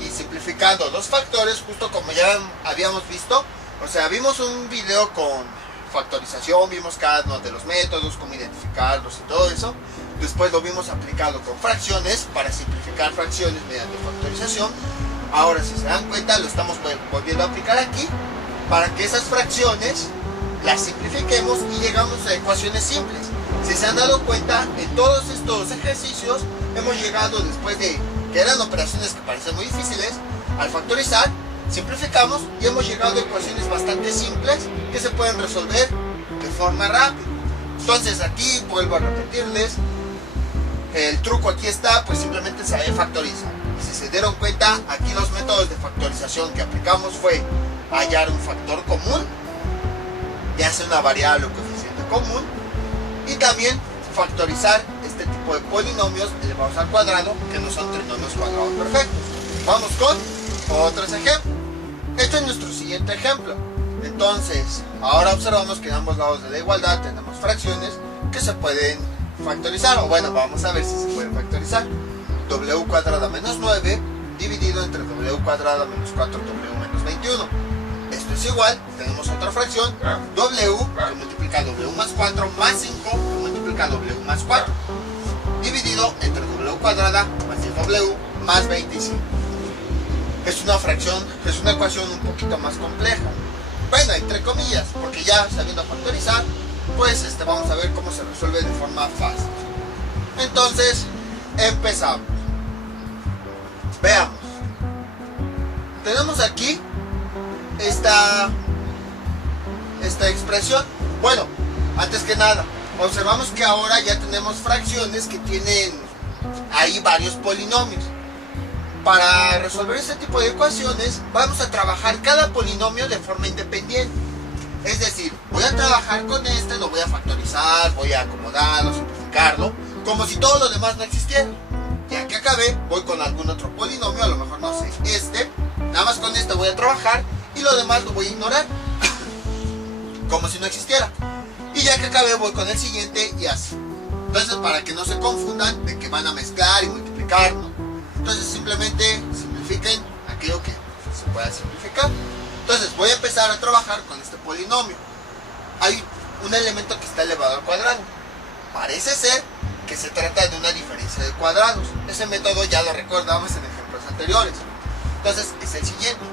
y simplificando los factores, justo como ya habíamos visto. O sea, vimos un video con factorización, vimos cada uno de los métodos, cómo identificarlos y todo eso. Después lo vimos aplicado con fracciones para simplificar fracciones mediante factorización. Ahora, si se dan cuenta, lo estamos volviendo a aplicar aquí para que esas fracciones las simplifiquemos y llegamos a ecuaciones simples. Si se han dado cuenta, en todos estos ejercicios hemos llegado, después de que eran operaciones que parecen muy difíciles, al factorizar, simplificamos y hemos llegado a ecuaciones bastante simples que se pueden resolver de forma rápida. Entonces aquí vuelvo a repetirles, el truco aquí está, pues simplemente saber factorizar. Y si se dieron cuenta, aquí los métodos de factorización que aplicamos fue hallar un factor común, ya sea una variable o coeficiente común, y también factorizar este tipo de polinomios elevados al cuadrado que no son trinomios cuadrados perfectos. Vamos con otros ejemplos. Este es nuestro siguiente ejemplo. Entonces, ahora observamos que en ambos lados de la igualdad tenemos fracciones que se pueden factorizar, o bueno, vamos a ver si se pueden factorizar. W cuadrada menos 9 dividido entre W cuadrada menos 4W menos 21. Esto es igual, tenemos otra fracción, W que multiplica W más 4 más 5 que multiplica W más 4, dividido entre W cuadrada más 10W más 25. Es una fracción, es una ecuación un poquito más compleja. Bueno, entre comillas, porque ya sabiendo factorizar, pues vamos a ver cómo se resuelve de forma fácil. Entonces, empezamos. Veamos. Tenemos aquí esta expresión. Bueno, antes que nada, observamos que ahora ya tenemos fracciones que tienen ahí varios polinomios. Para resolver este tipo de ecuaciones, vamos a trabajar cada polinomio de forma independiente. Es decir, voy a trabajar con este, lo voy a factorizar, voy a acomodarlo, simplificarlo, como si todo lo demás no existiera. Ya que acabé, voy con algún otro polinomio, a lo mejor no sé, nada más con este voy a trabajar y lo demás lo voy a ignorar, como si no existiera. Y ya que acabé, voy con el siguiente y así. Entonces, para que no se confundan de que van a mezclar y multiplicar, ¿no? Entonces, simplemente simplifiquen aquello que se pueda simplificar. Entonces, voy a empezar a trabajar con este polinomio. Hay un elemento que está elevado al cuadrado. Parece ser que se trata de una diferencia de cuadrados. Ese método ya lo recordamos en ejemplos anteriores. Entonces, es el siguiente.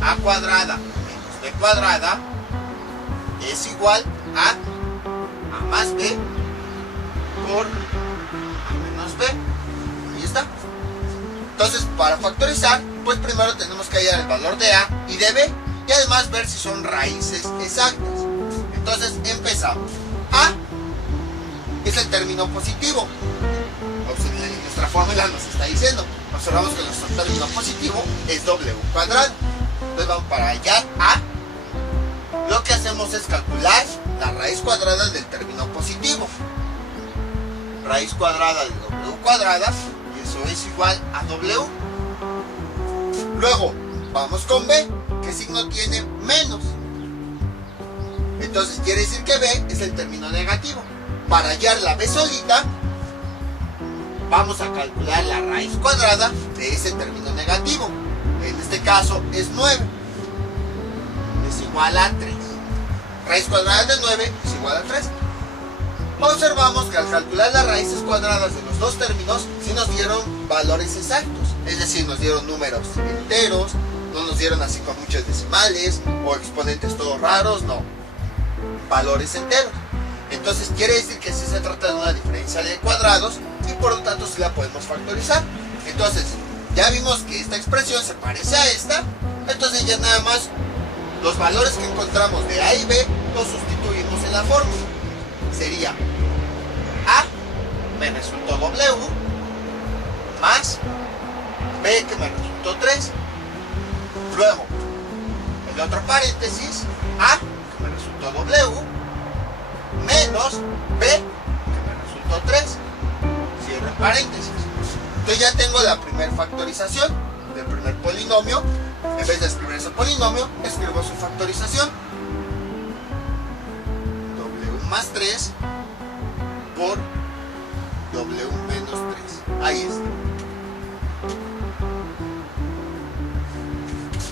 A cuadrada menos B cuadrada es igual a más B por A menos B. Ahí está. Entonces, para factorizar, pues primero tenemos que hallar el valor de A y de B, y además ver si son raíces exactas. Entonces, empezamos. A es el término positivo. Nuestra fórmula nos está diciendo. Observamos que nuestro término positivo es W cuadrado. Entonces, vamos para hallar A. Lo que hacemos es calcular la raíz cuadrada del término positivo. Raíz cuadrada de W cuadrada, y eso es igual a W. Luego, vamos con B. ¿Qué signo tiene? Menos. Entonces quiere decir que B es el término negativo. Para hallar la B solita, vamos a calcular la raíz cuadrada de ese término negativo. En este caso es 9. Es igual a 3. Raíz cuadrada de 9 es igual a 3. Observamos que al calcular las raíces cuadradas de los dos términos, sí nos dieron valores exactos. Es decir, nos dieron números enteros, no nos dieron así con muchos decimales o exponentes todos raros, no. Valores enteros. Entonces quiere decir que sí se trata de una diferencia de cuadrados y por lo tanto sí la podemos factorizar. Entonces, Ya vimos que esta expresión se parece a esta, entonces ya nada más los valores que encontramos de A y B los sustituimos en la fórmula. Sería A me resultó W más B que me resultó 3. Luego, el otro paréntesis, A que me resultó W menos B que me resultó 3. Cierro el paréntesis. Entonces ya tengo la primera factorización del primer polinomio. En vez de escribir ese polinomio, escribo su factorización. W más 3 por W menos 3. Ahí está.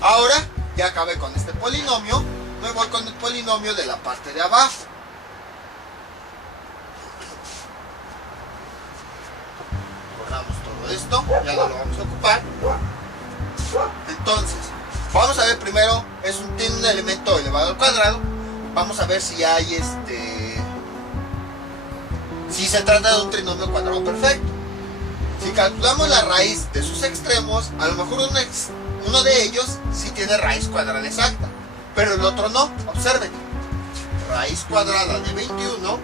Ahora ya acabé con este polinomio. Me voy con el polinomio de la parte de abajo. Borramos todo esto, ya no lo vamos a ocupar. Entonces, vamos a ver primero, tiene un elemento elevado al cuadrado. Vamos a ver si hay si se trata de un trinomio cuadrado perfecto. Si calculamos la raíz de sus extremos, a lo mejor uno de ellos sí tiene raíz cuadrada exacta, pero el otro no. Observen, raíz cuadrada de 21,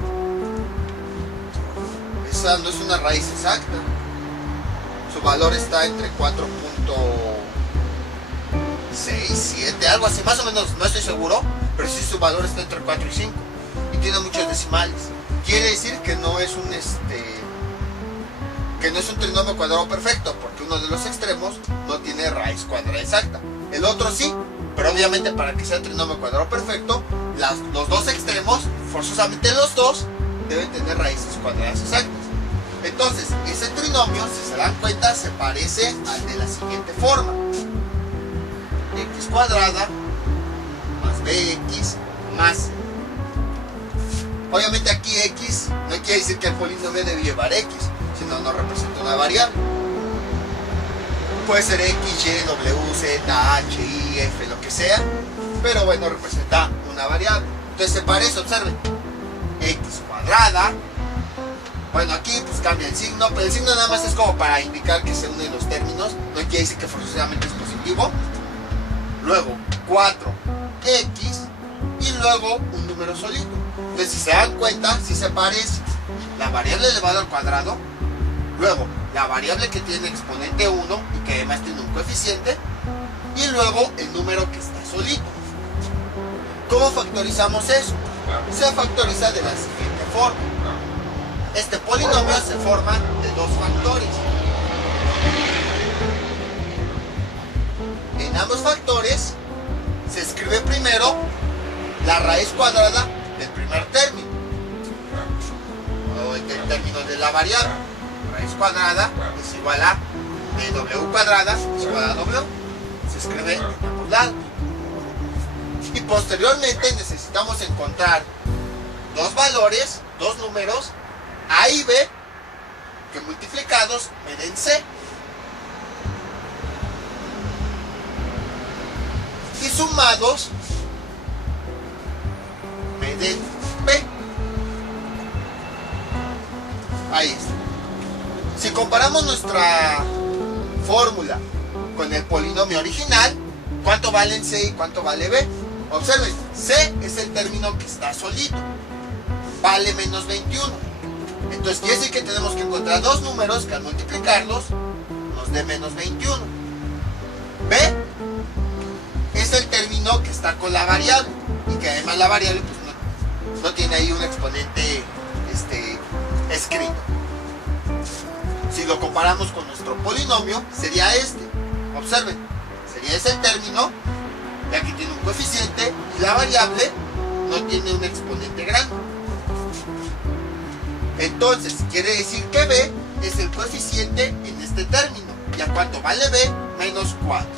esa no es una raíz exacta. Su valor está entre 4.6, 7, algo así, más o menos, no estoy seguro, pero sí su valor está entre 4 y 5 y tiene muchos decimales. Quiere decir que no es un trinomio cuadrado perfecto, porque uno de los extremos no tiene raíz cuadrada exacta. El otro sí, pero obviamente para que sea trinomio cuadrado perfecto, los dos extremos, forzosamente los dos, deben tener raíces cuadradas exactas. Entonces, ese trinomio, si se dan cuenta, se parece al de la siguiente forma: x cuadrada más bx más. Obviamente aquí x no quiere decir que el polinomio debe llevar x, sino no representa una variable. Puede ser x, y, w, z, h, i, f, lo que sea, pero bueno, representa una variable. Entonces se parece, observen, x cuadrada. Bueno, aquí pues cambia el signo, pero el signo nada más es como para indicar que se unen los términos, no quiere decir que forzosamente es positivo. Luego 4x y luego un número solito. Entonces, si se dan cuenta, si se parece la variable elevada al cuadrado, luego la variable que tiene exponente 1 y que además tiene un coeficiente, y luego el número que está solito. ¿Cómo factorizamos eso? Se factoriza de la siguiente forma. Este polinomio se forma de dos factores. En ambos factores se escribe primero la raíz cuadrada del primer término, o del término de la variable. Raíz cuadrada es igual a w cuadrada es igual a w. Se escribe en ambos lados. Y posteriormente necesitamos encontrar dos valores, dos números, A y B, que multiplicados me den C. Y sumados me den B. Ahí está. Si comparamos nuestra fórmula con el polinomio original, ¿cuánto valen C y cuánto vale B? Observen, C es el término que está solito, vale menos 21. Entonces quiere decir que tenemos que encontrar dos números que al multiplicarlos nos dé menos 21. B es el término que está con la variable y que además la variable pues, no tiene ahí un exponente escrito. Si lo comparamos con nuestro polinomio, sería este. Observen, sería ese el término, y aquí tiene un coeficiente y la variable no tiene un exponente grande. Entonces quiere decir que B es el coeficiente en este término. ¿Y a cuánto vale B? Menos 4.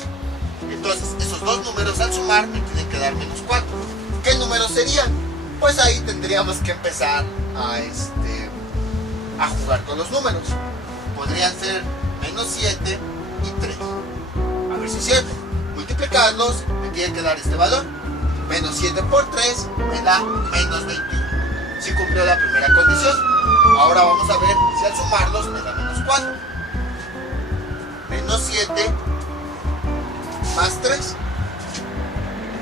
Entonces esos dos números al sumar me tienen que dar menos 4. ¿Qué números serían? Pues ahí tendríamos que empezar a jugar con los números. Podrían ser menos 7 y 3. A ver si es cierto. Multiplicarlos me tiene que dar este valor. Menos 7 por 3 me da menos 21. Si cumplió la primera condición. Ahora vamos a ver si al sumarlos me da menos 4. Menos menos 7 más 3.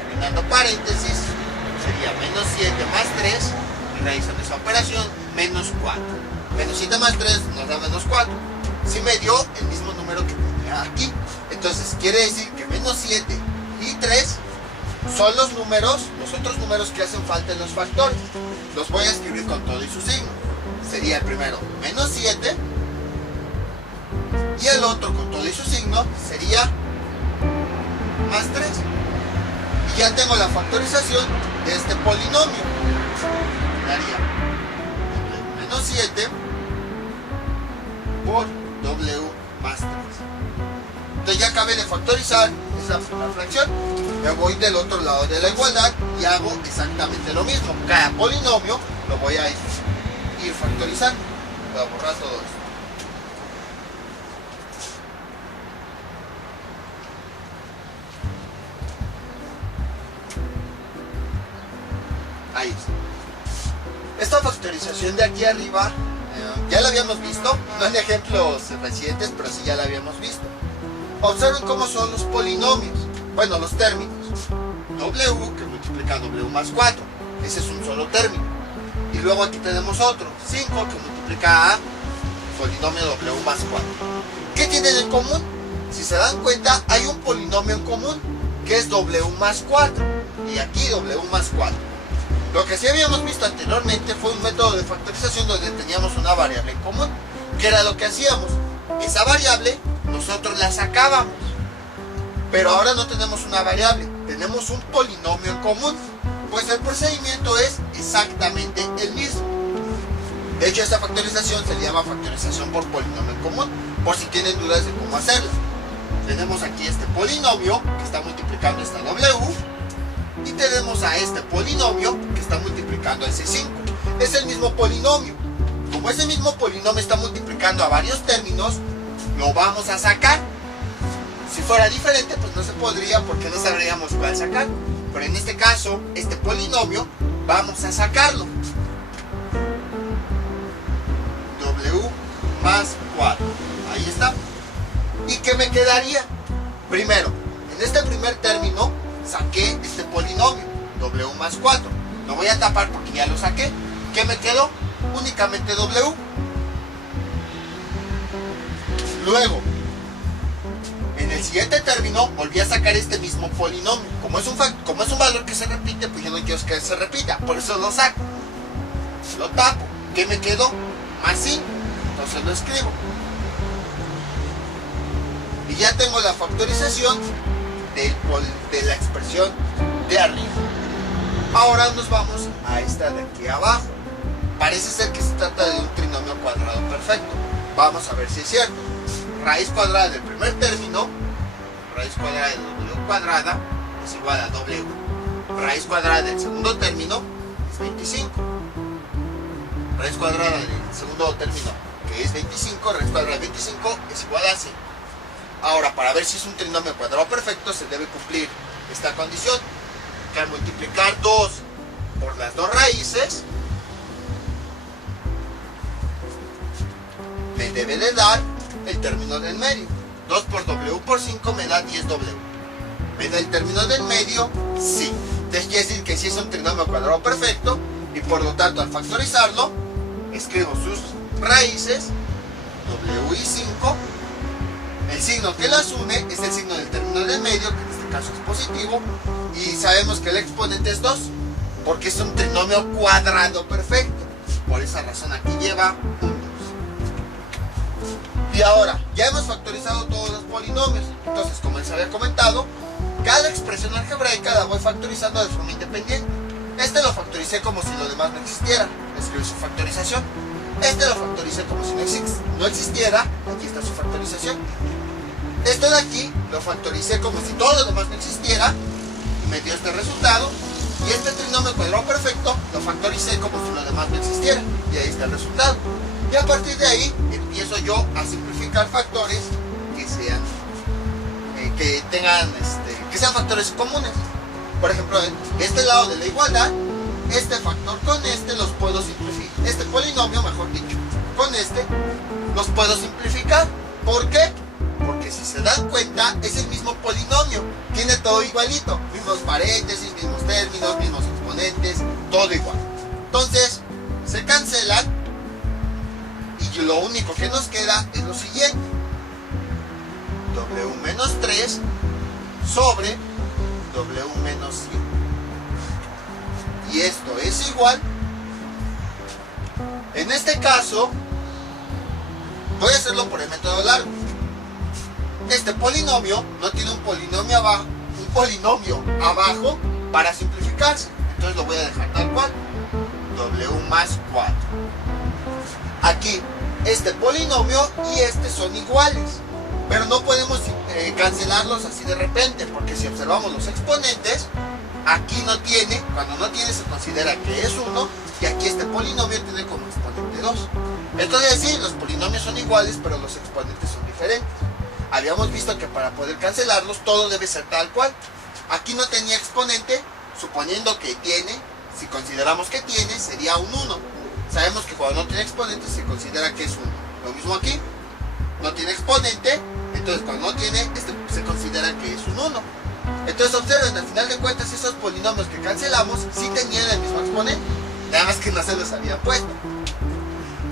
Terminando paréntesis, sería menos 7 más 3, y realizando esa operación, menos 4. Menos 7 más 3 nos da menos 4. Si me dio el mismo número que tenía aquí. Entonces quiere decir que menos 7 y 3 son los otros números que hacen falta en los factores. Los voy a escribir con todo y su signo. Sería el primero menos 7 y el otro con todo y su signo sería más 3. Y ya tengo la factorización de este polinomio. Daría W menos 7 por W más 3. Entonces ya acabé de factorizar esa primera fracción. Me voy del otro lado de la igualdad y hago exactamente lo mismo. Cada polinomio lo voy a ir factorizando. Voy a borrar todo esto. Ahí está. Esta factorización de aquí arriba ya la habíamos visto, no en ejemplos recientes, pero sí ya la habíamos visto. Observen cómo son los polinomios, bueno, los términos. W que multiplica a W más 4, ese es un solo término. Y luego aquí tenemos otro, 5 que multiplica a polinomio W más 4. ¿Qué tienen en común? Si se dan cuenta, hay un polinomio en común, que es W más 4, y aquí W más 4. Lo que sí habíamos visto anteriormente fue un método de factorización donde teníamos una variable en común. ¿Qué era lo que hacíamos? Esa variable nosotros la sacábamos. Pero ahora no tenemos una variable, tenemos un polinomio en común. Pues el procedimiento es exactamente el mismo. De hecho, esta factorización se le llama factorización por polinomio en común, por si tienen dudas de cómo hacerla. Tenemos aquí este polinomio que está multiplicando esta W. Y tenemos a este polinomio que está multiplicando a ese 5. Es el mismo polinomio. Como ese mismo polinomio está multiplicando a varios términos, lo vamos a sacar. Si fuera diferente, pues no se podría porque no sabríamos cuál sacar. Pero en este caso, este polinomio, vamos a sacarlo. W más 4. Ahí está. ¿Y qué me quedaría? Primero, en este primer término, saqué este polinomio, W más 4. Lo voy a tapar porque ya lo saqué. ¿Qué me quedó? Únicamente W. Luego, en el siguiente término, volví a sacar este mismo polinomio. Como es un valor que se repite, pues yo no quiero que se repita. Por eso lo saco. Lo tapo. ¿Qué me quedó? Más 5. Entonces lo escribo. Y ya tengo la factorización de la expresión de arriba. Ahora nos vamos a esta de aquí abajo. Parece ser que se trata de un trinomio cuadrado perfecto. Vamos a ver si es cierto. Raíz cuadrada del primer término, raíz cuadrada de W cuadrada es igual a W. Raíz cuadrada del segundo término es 25. Raíz cuadrada del segundo término, que es 25, raíz cuadrada de 25 es igual a 100. Ahora, para ver si es un trinomio cuadrado perfecto, se debe cumplir esta condición, que al multiplicar 2 por las dos raíces, me debe de dar el término del medio. 2 por W por 5 me da 10W. ¿Me da el término del medio? Sí. Entonces quiere decir que sí es un trinomio cuadrado perfecto, y por lo tanto al factorizarlo, escribo sus raíces, W y 5. El signo que las une es el signo del término del medio, que en este caso es positivo, y sabemos que el exponente es 2, porque es un trinomio cuadrado perfecto. Por esa razón aquí lleva un 2. Y ahora, ya hemos factorizado todos los polinomios. Entonces, como les había comentado, cada expresión algebraica la voy factorizando de forma independiente. Este lo factoricé como si lo demás no existiera. Escribí su factorización. Este lo factoricé como si no existiera. Aquí está su factorización. Este de aquí lo factoricé como si todo lo demás no existiera. Y me dio este resultado. Y este trinomio cuadrado perfecto lo factoricé como si lo demás no existiera. Y ahí está el resultado. Y a partir de ahí empiezo yo a simplificar factores que sean que sean factores comunes. Por ejemplo, en este lado de la igualdad, este factor con este los puedo simplificar. Este polinomio, mejor dicho, con este los puedo simplificar. ¿Por qué? porque si se dan cuenta es el mismo polinomio, tiene todo igualito, mismos paréntesis, mismos términos, mismos exponentes, todo igual. Entonces se cancelan y lo único que nos queda es lo siguiente: W menos 3 sobre W menos 100. Y esto es igual. En este caso voy a hacerlo por el método largo. Este polinomio no tiene un polinomio abajo para simplificarse, entonces lo voy a dejar tal cual, W más 4. Aquí este polinomio y este son iguales, pero no podemos cancelarlos así de repente, porque si observamos los exponentes, aquí no tiene, cuando no tiene se considera que es 1, y aquí este polinomio tiene como exponente 2. Entonces sí, los polinomios son iguales, pero los exponentes son diferentes. Habíamos visto que para poder cancelarlos todo debe ser tal cual. Aquí no tenía exponente, suponiendo que tiene, si consideramos que tiene, sería un 1. Sabemos que cuando no tiene exponente se considera que es 1. Lo mismo aquí, no tiene exponente, entonces cuando no tiene, se considera que es un 1. Entonces observen, al final de cuentas esos polinomios que cancelamos sí tenían el mismo exponente, nada más que no se los habían puesto.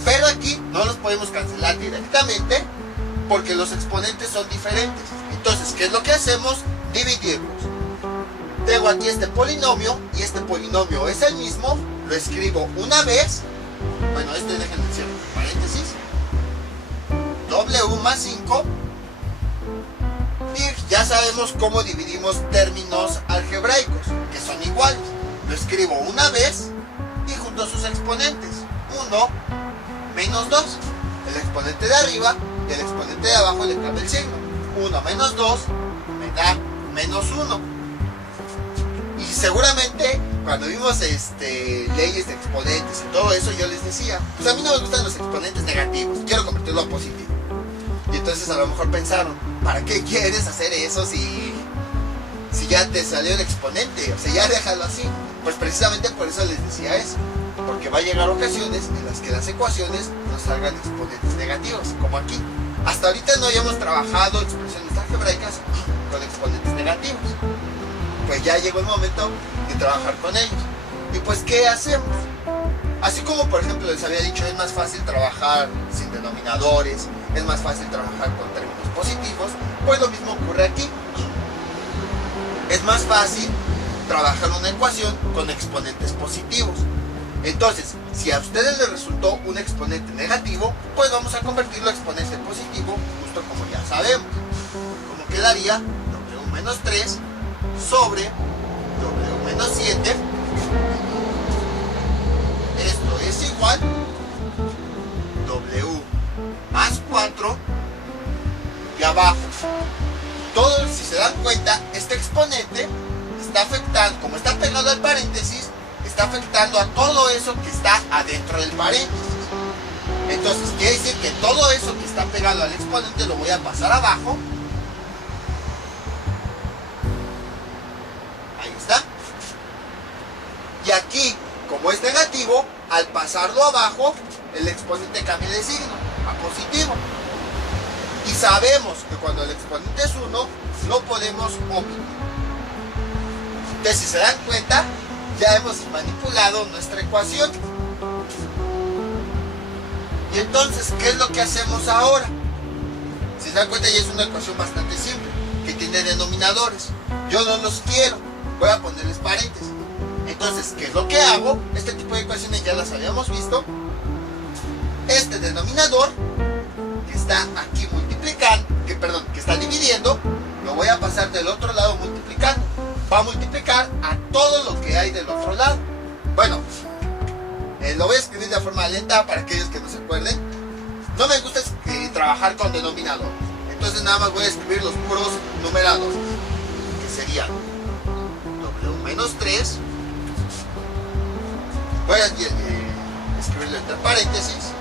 Pero aquí no los podemos cancelar directamente porque los exponentes son diferentes. Entonces, ¿qué es lo que hacemos? Dividirlos. Tengo aquí este polinomio y este polinomio es el mismo, lo escribo una vez. Bueno, este dejen de cierre paréntesis, W más 5, y ya sabemos cómo dividimos términos algebraicos, que son iguales. Lo escribo una vez y junto sus exponentes, 1 menos 2, el exponente de arriba y el exponente de abajo le cambia el signo. 1 menos 2 me da menos 1. Y seguramente cuando vimos leyes de exponentes y todo eso, yo les decía, pues a mí no me gustan los exponentes negativos, quiero convertirlo a positivo. Y entonces a lo mejor pensaron, ¿para qué quieres hacer eso si ya te salió el exponente? O sea, ya déjalo así. Pues precisamente por eso les decía eso, porque va a llegar ocasiones en las que las ecuaciones nos salgan exponentes negativos, como aquí. Hasta ahorita no habíamos trabajado expresiones algebraicas con exponentes negativos. Pues ya llegó el momento de trabajar con ellos. Y pues, ¿qué hacemos? Así como, por ejemplo, les había dicho, es más fácil trabajar sin denominadores, es más fácil trabajar con términos positivos, pues lo mismo ocurre aquí. Es más fácil trabajar una ecuación con exponentes positivos. Entonces, si a ustedes les resultó un exponente negativo, pues vamos a convertirlo a exponente positivo, justo como ya sabemos. Como quedaría W menos 3 sobre W menos 7. Esto es igual W más 4 y abajo. Todo, si se dan cuenta, este exponente está afectando, como está pegado al paréntesis, está afectando a todo eso que está adentro del paréntesis. Entonces quiere decir que todo eso que está pegado al exponente lo voy a pasar abajo. Ahí está. Y aquí, como es negativo, al pasarlo abajo, el exponente cambia de signo a positivo. Y sabemos que cuando el exponente es 1, lo podemos omitir. Entonces, si se dan cuenta, ya hemos manipulado nuestra ecuación. Y entonces, ¿qué es lo que hacemos ahora? Si se dan cuenta, ya es una ecuación bastante simple, que tiene denominadores. Yo no los quiero, voy a ponerles paréntesis. Entonces, ¿qué es lo que hago? Este tipo de ecuaciones ya las habíamos visto. Este denominador, que está aquí multiplicando, que está dividiendo, lo voy a pasar del otro lado multiplicando. Va a multiplicar a todo lo que hay del otro lado. Bueno, lo voy a escribir de forma lenta para aquellos que no se acuerden. No me gusta trabajar con denominadores, entonces nada más voy a escribir los puros numerados, que serían W menos 3. Voy a escribirlo entre paréntesis.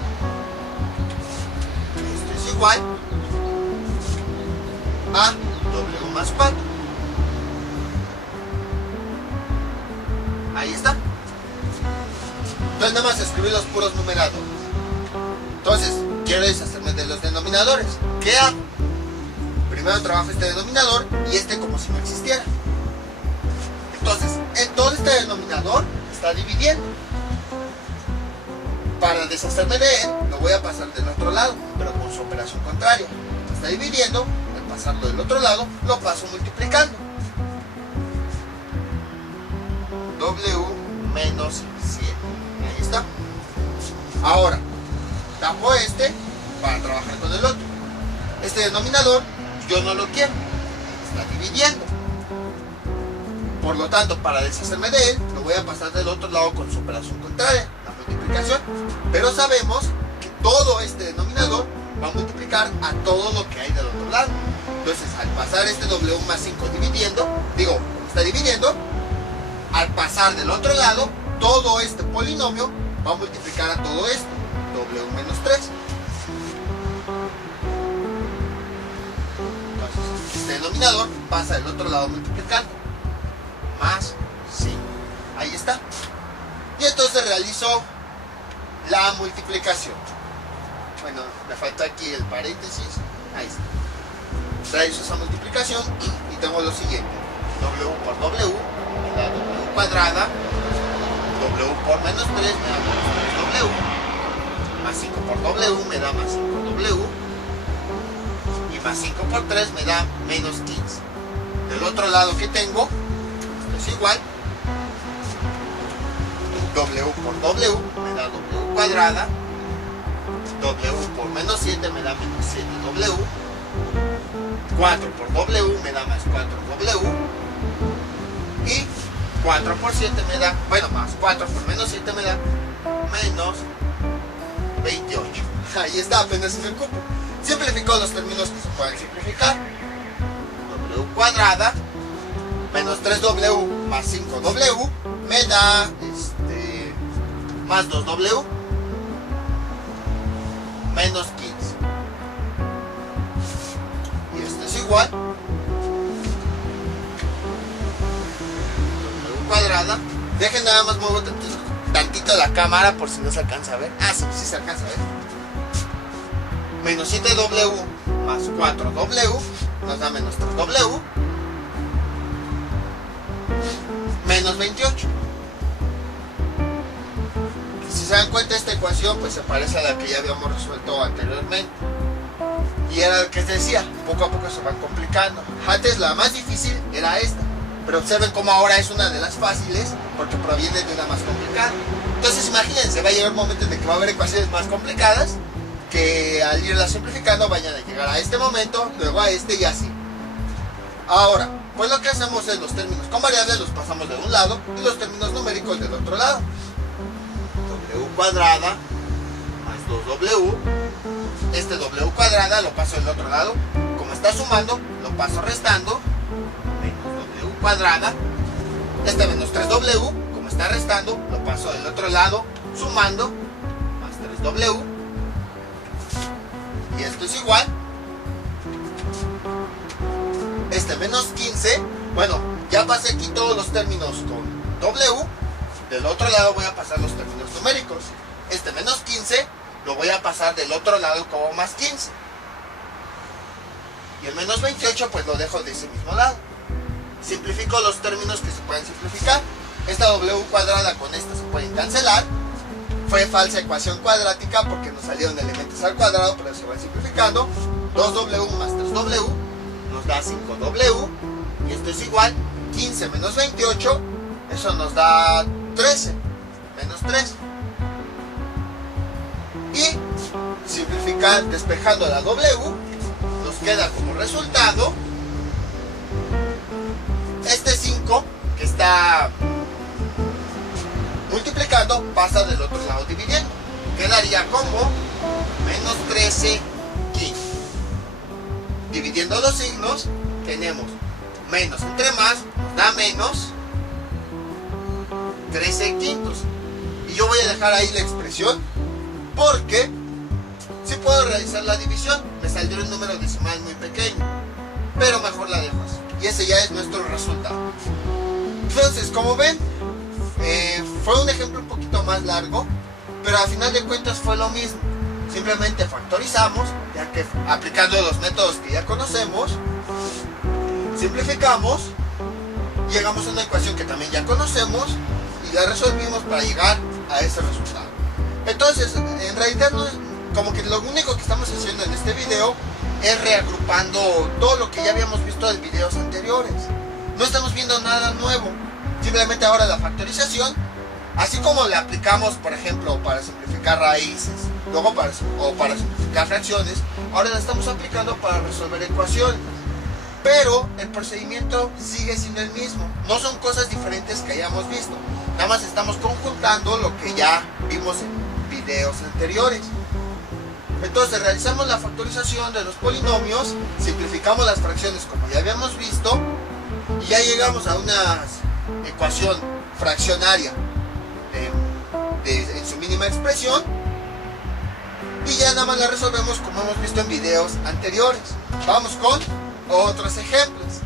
Esto es igual a W más 4. Ahí está. Entonces nada más escribir los puros numerados. Entonces, quiero deshacerme de los denominadores. ¿Qué hago? primero trabajo este denominador y este como si no existiera. Entonces, en todo este denominador está dividiendo. Para deshacerme de él, lo voy a pasar del otro lado, pero con su operación contraria. Está dividiendo, al pasarlo del otro lado, lo paso multiplicando. W menos 7. Ahí está. Ahora, tapo este para trabajar con el otro. Este denominador yo no lo quiero. Está dividiendo. Por lo tanto, para deshacerme de él, lo voy a pasar del otro lado con su operación contraria, la multiplicación. Pero sabemos que todo este denominador va a multiplicar a todo lo que hay del otro lado. Entonces, al pasar este W más 5 dividiendo, está dividiendo, al pasar del otro lado, todo este polinomio va a multiplicar a todo esto, W menos 3. Entonces, este denominador pasa del otro lado multiplicando. Más 5. Ahí está. Y entonces realizo la multiplicación. Bueno, me falta aquí el paréntesis. Ahí está. Realizo esa multiplicación y tengo lo siguiente. W por W me da W cuadrada. W por menos 3 me da menos 3W. Más 5 por W me da más 5W. Y más 5 por 3 me da menos 15. Del otro lado que tengo, es igual, W por W me da W cuadrada, W por menos 7 me da menos 7W, 4 por W me da más 4W, y 4 por 7 me da, más 4 por menos 7 me da menos 28. Ahí está, apenas en el cupo. Simplifico los términos que se pueden simplificar. W cuadrada menos 3W más 5W me da más 2W menos 15. Y esto es igual W cuadrada. Dejen nada más, muevo tantito la cámara por si no se alcanza a ver. Sí se alcanza a ver. Menos 7W más 4W nos da menos 3W menos 28. Si se dan cuenta, esta ecuación pues se parece a la que ya habíamos resuelto anteriormente, y era lo que les decía, poco a poco se van complicando. Antes la más difícil era esta, pero observen cómo ahora es una de las fáciles porque proviene de una más complicada. Entonces imagínense, va a llegar un momento en el que va a haber ecuaciones más complicadas que al irlas simplificando vayan a llegar a este momento, luego a este y así. Ahora, pues lo que hacemos es los términos con variables los pasamos de un lado y los términos numéricos del otro lado. W cuadrada más 2W. Este W cuadrada lo paso del otro lado. Como está sumando, lo paso restando. Menos W cuadrada. Este menos 3W, como está restando, lo paso del otro lado, sumando. Más 3W. Y esto es igual. Este menos 15, ya pasé aquí todos los términos con W, del otro lado voy a pasar los términos numéricos. Este menos 15 lo voy a pasar del otro lado como más 15. Y el menos 28 pues lo dejo de ese mismo lado. Simplifico los términos que se pueden simplificar. Esta W cuadrada con esta se pueden cancelar. Fue falsa ecuación cuadrática porque nos salieron elementos al cuadrado, pero se van simplificando. 2W más 3W nos da 5W, y esto es igual, 15 menos 28, eso nos da 13, menos 3. Y simplificar, despejando la W, nos queda como resultado este 5 que está multiplicando, pasa del otro lado dividiendo, quedaría como menos 13 quintos. Dividiendo los signos, tenemos menos entre más, nos da menos 13 quintos. Y yo voy a dejar ahí la expresión porque si puedo realizar la división, me saldría un número decimal muy pequeño, pero mejor la dejo así. Y ese ya es nuestro resultado. Entonces, como ven, fue un ejemplo un poquito más largo, pero al final de cuentas fue lo mismo. Simplemente factorizamos, ya que aplicando los métodos que ya conocemos, Simplificamos, llegamos a una ecuación que también ya conocemos y la resolvimos para llegar a ese resultado. Entonces, en realidad no es, como que lo único que estamos haciendo en este video es reagrupando todo lo que ya habíamos visto en videos anteriores. No estamos viendo nada nuevo, simplemente ahora la factorización, así como la aplicamos, por ejemplo, para simplificar raíces, luego para simplificar fracciones, ahora la estamos aplicando para resolver ecuaciones. Pero el procedimiento sigue siendo el mismo, no son cosas diferentes que hayamos visto, nada más estamos conjuntando lo que ya vimos en videos anteriores. Entonces realizamos la factorización de los polinomios, simplificamos las fracciones como ya habíamos visto y ya llegamos a una ecuación fraccionaria en su mínima expresión y ya nada más la resolvemos como hemos visto en videos anteriores. Vamos con otros ejemplos.